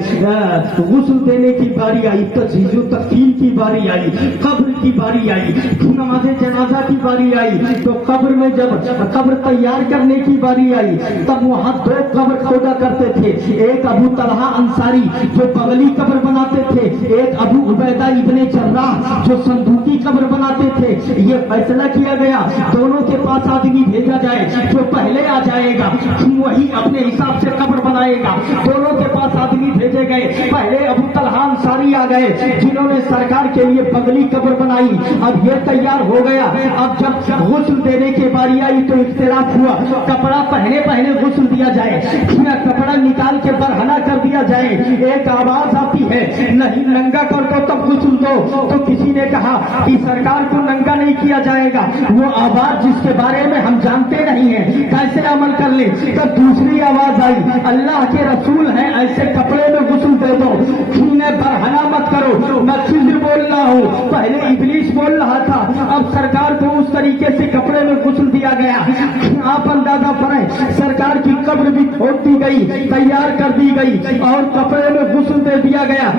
गुस्ल देने की बारी आई, तजहीज़ो तकफीन की बारी आई, कब्र की बारी आई, नमाज़े जनाजा की बारी आई। तो कब्र में जब कब्र तैयार करने की बारी आई, तब वहाँ दो कब्र खोदा करते थे। एक अबू तलहा अंसारी जो बगली कब्र बनाते थे, एक अबू उबैदा इब्ने जर्राह जो संदूकी कब्र बनाते थे। ये फैसला किया गया दोनों के पास आदमी भेजा जाए, जो पहले आ जाएगा वही अपने हिसाब से कब्र बनाएगा। दोनों के पास आदमी भेजे गए, पहले अबू तलहा अंसारी आ गए जिन्होंने सरकार के लिए बगली कब्र बनाई। अब ये तैयार हो गया, अब जब गुस्ल देने की बारी आई तो इख्तिलाफ हुआ, कपड़ा पहने गुस्ल दिया जाए या कपड़ा निकाल के बरहना कर दिया जाए। एक आवाज आती है नहीं नंगा कर दो तब गुस्ल दो, तो किसी ने कहा कि सरकार को नंगा नहीं किया जाएगा, वो आवाज जिसके बारे में हम जानते नहीं है कैसे अमल कर ले। तब दूसरी आवाज आई अल्लाह के रसूल है, ऐसे कपड़े में गुस्ल दे दो, बरहना मत करो। मैं खिज़्र बोल रहा हूँ, पहले इब्लीस बोल रहा था, अब सरकार को उस तरीके से कपड़े में गुस्ल दिया गया। आप अंदाजा करें, सरकार की कब्र भी खोद दी गई, तैयार कर दी गई और कपड़े में गुस्ल दे दिया गया।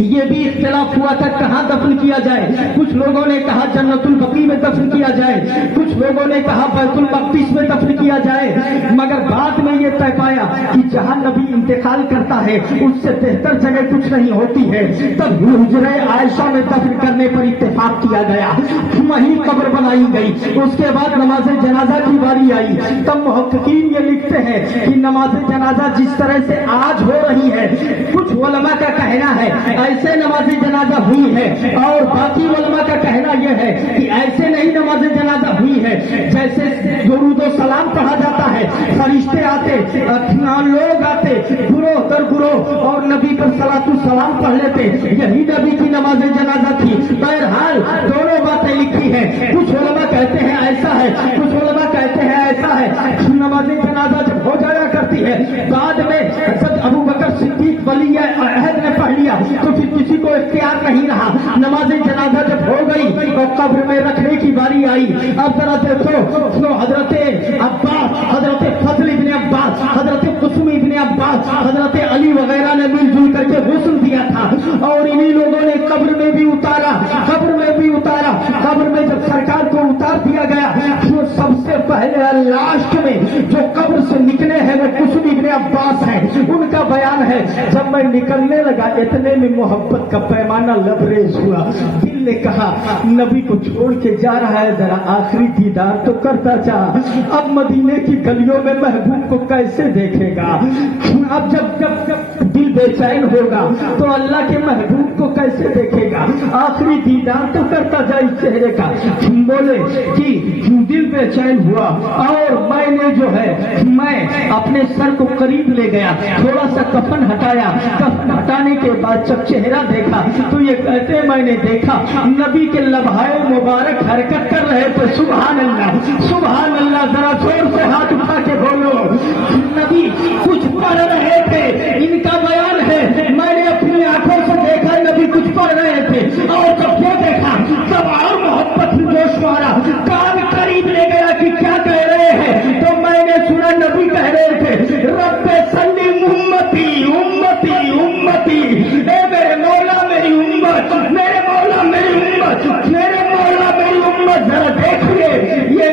ये भी इख्तिलाफ हुआ था कहाँ दफन किया जाए। कुछ लोगों ने कहा जन्नतुल बकी में दफन किया जाए, कुछ लोगों ने कहा बैतुल मक़दिस में दफन किया जाए। मगर बाद में ये तय पाया कि जहाँ नबी इंतकाल करता है उससे बेहतर जगह कुछ नहीं होती है। तब हुजरे आयशा में दफन करने पर इत्तेफाक किया गया, वहीं कब्र बनाई गई। उसके बाद नमाज जनाजा की बारी आई, तब मुहक्किकीन ये लिखते हैं कि नमाज जनाजा जिस तरह से आज हो रही है, कुछ उलमा का कहना है ऐसे नमाज जनाजा हुई है, और बाकी उलमा का कहना यह है कि ऐसे नहीं नमाज जनाजा हुई है जैसे दुरूद और सलाम पढ़ा जाता है, फरिश्ते आते, लोग आते गुरो दर गुरो और नबी पर सलातु सलाम पढ़ लेते, यही नबी की नमाज जनाजा थी। बहरहाल दोनों बातें लिखी है, कुछ उलमा कहते हैं ऐसा है, कुछ उलमा कहते हैं ऐसा है। नमाज जनाजा जब हो जाया करती है, बाद में जब अबू बकर सिद्दीक वली अहद ने पढ़ लिया तो फिर किसी को इख्तियार नहीं रहा। नमाज जनाजा जब हो गई तो कब्र में रखने की बारी आई। अब जरा देखो, हजरत अब्बास, हजरत फजल इब्ने अब्बास, हजरत कुसुम इब्ने अब्बास, हजरत अली वगैरह ने मिलजुल करके गुस्ल दिया था और इन्हीं लोगों ने कब्र में भी उतारा। कब्र में जब सरकार को उतार दिया गया तो सबसे पहले लास्ट में जो कब्र से निकले हैं वो कुसुम इब्ने अब्बास हैं। उनका बयान है, जब मैं निकलने लगा इतने में मोहब्बत का पैमाना लबरेज हुआ। दिल ने कहा नबी को छोड़ के जा रहा है, जरा आखिरी दीदार तो करता जा। अब मदीने की गलियों में महबूब को कैसे देखेगा। अब जब दिल बेचैन होगा तो अल्लाह के महबूब को कैसे देखेगा। आखिरी दीदार तो करता जा इस चेहरे का। बोले कि दिल बेचैन हुआ और मैंने जो है मैं अपने सर को करीब ले गया, थोड़ा सा कफन हटाया, कफन हटाने के बाद जब चेहरा देखा तो ये कहते मैंने देखा नबी के लम्हाए मुबारक हरकत कर रहे थे। सुभान अल्लाह, सुभान अल्लाह, जरा जोर से हाथ उठा के बोलो। नबी कुछ पढ़ रहे थे, इनका बयान है मैंने अपनी आंखों से देखा नबी कुछ पढ़ रहे थे और जब ये देखा तब और मोहब्बत जोश मारा, कान करीब ले गया कि क्या कह रहे हैं। तो मैंने सुना नबी कह रहे थे रब्बे सल्ली उम्मती उम्मती उम्मती, ए मेरे मौला मेरी उम्मत, मेरे मौला मेरी उम्मत, मेरे मौला मेरी उम्मत। जरा देखिए ये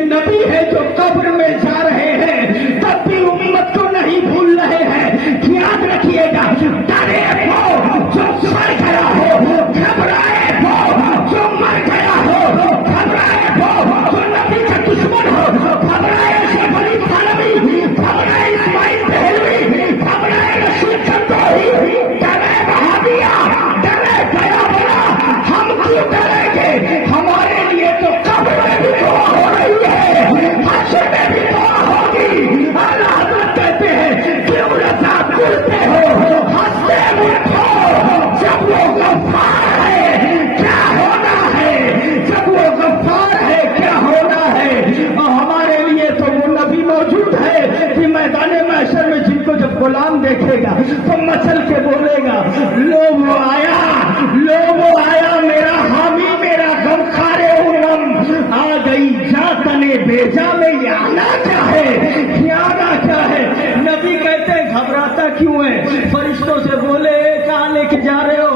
नहीं जातने बेजा में ये आना क्या है, ये आना क्या है। नबी कहते हैं घबराता क्यों है? फरिश्तों से बोले कहाँ लेके जा रहे हो?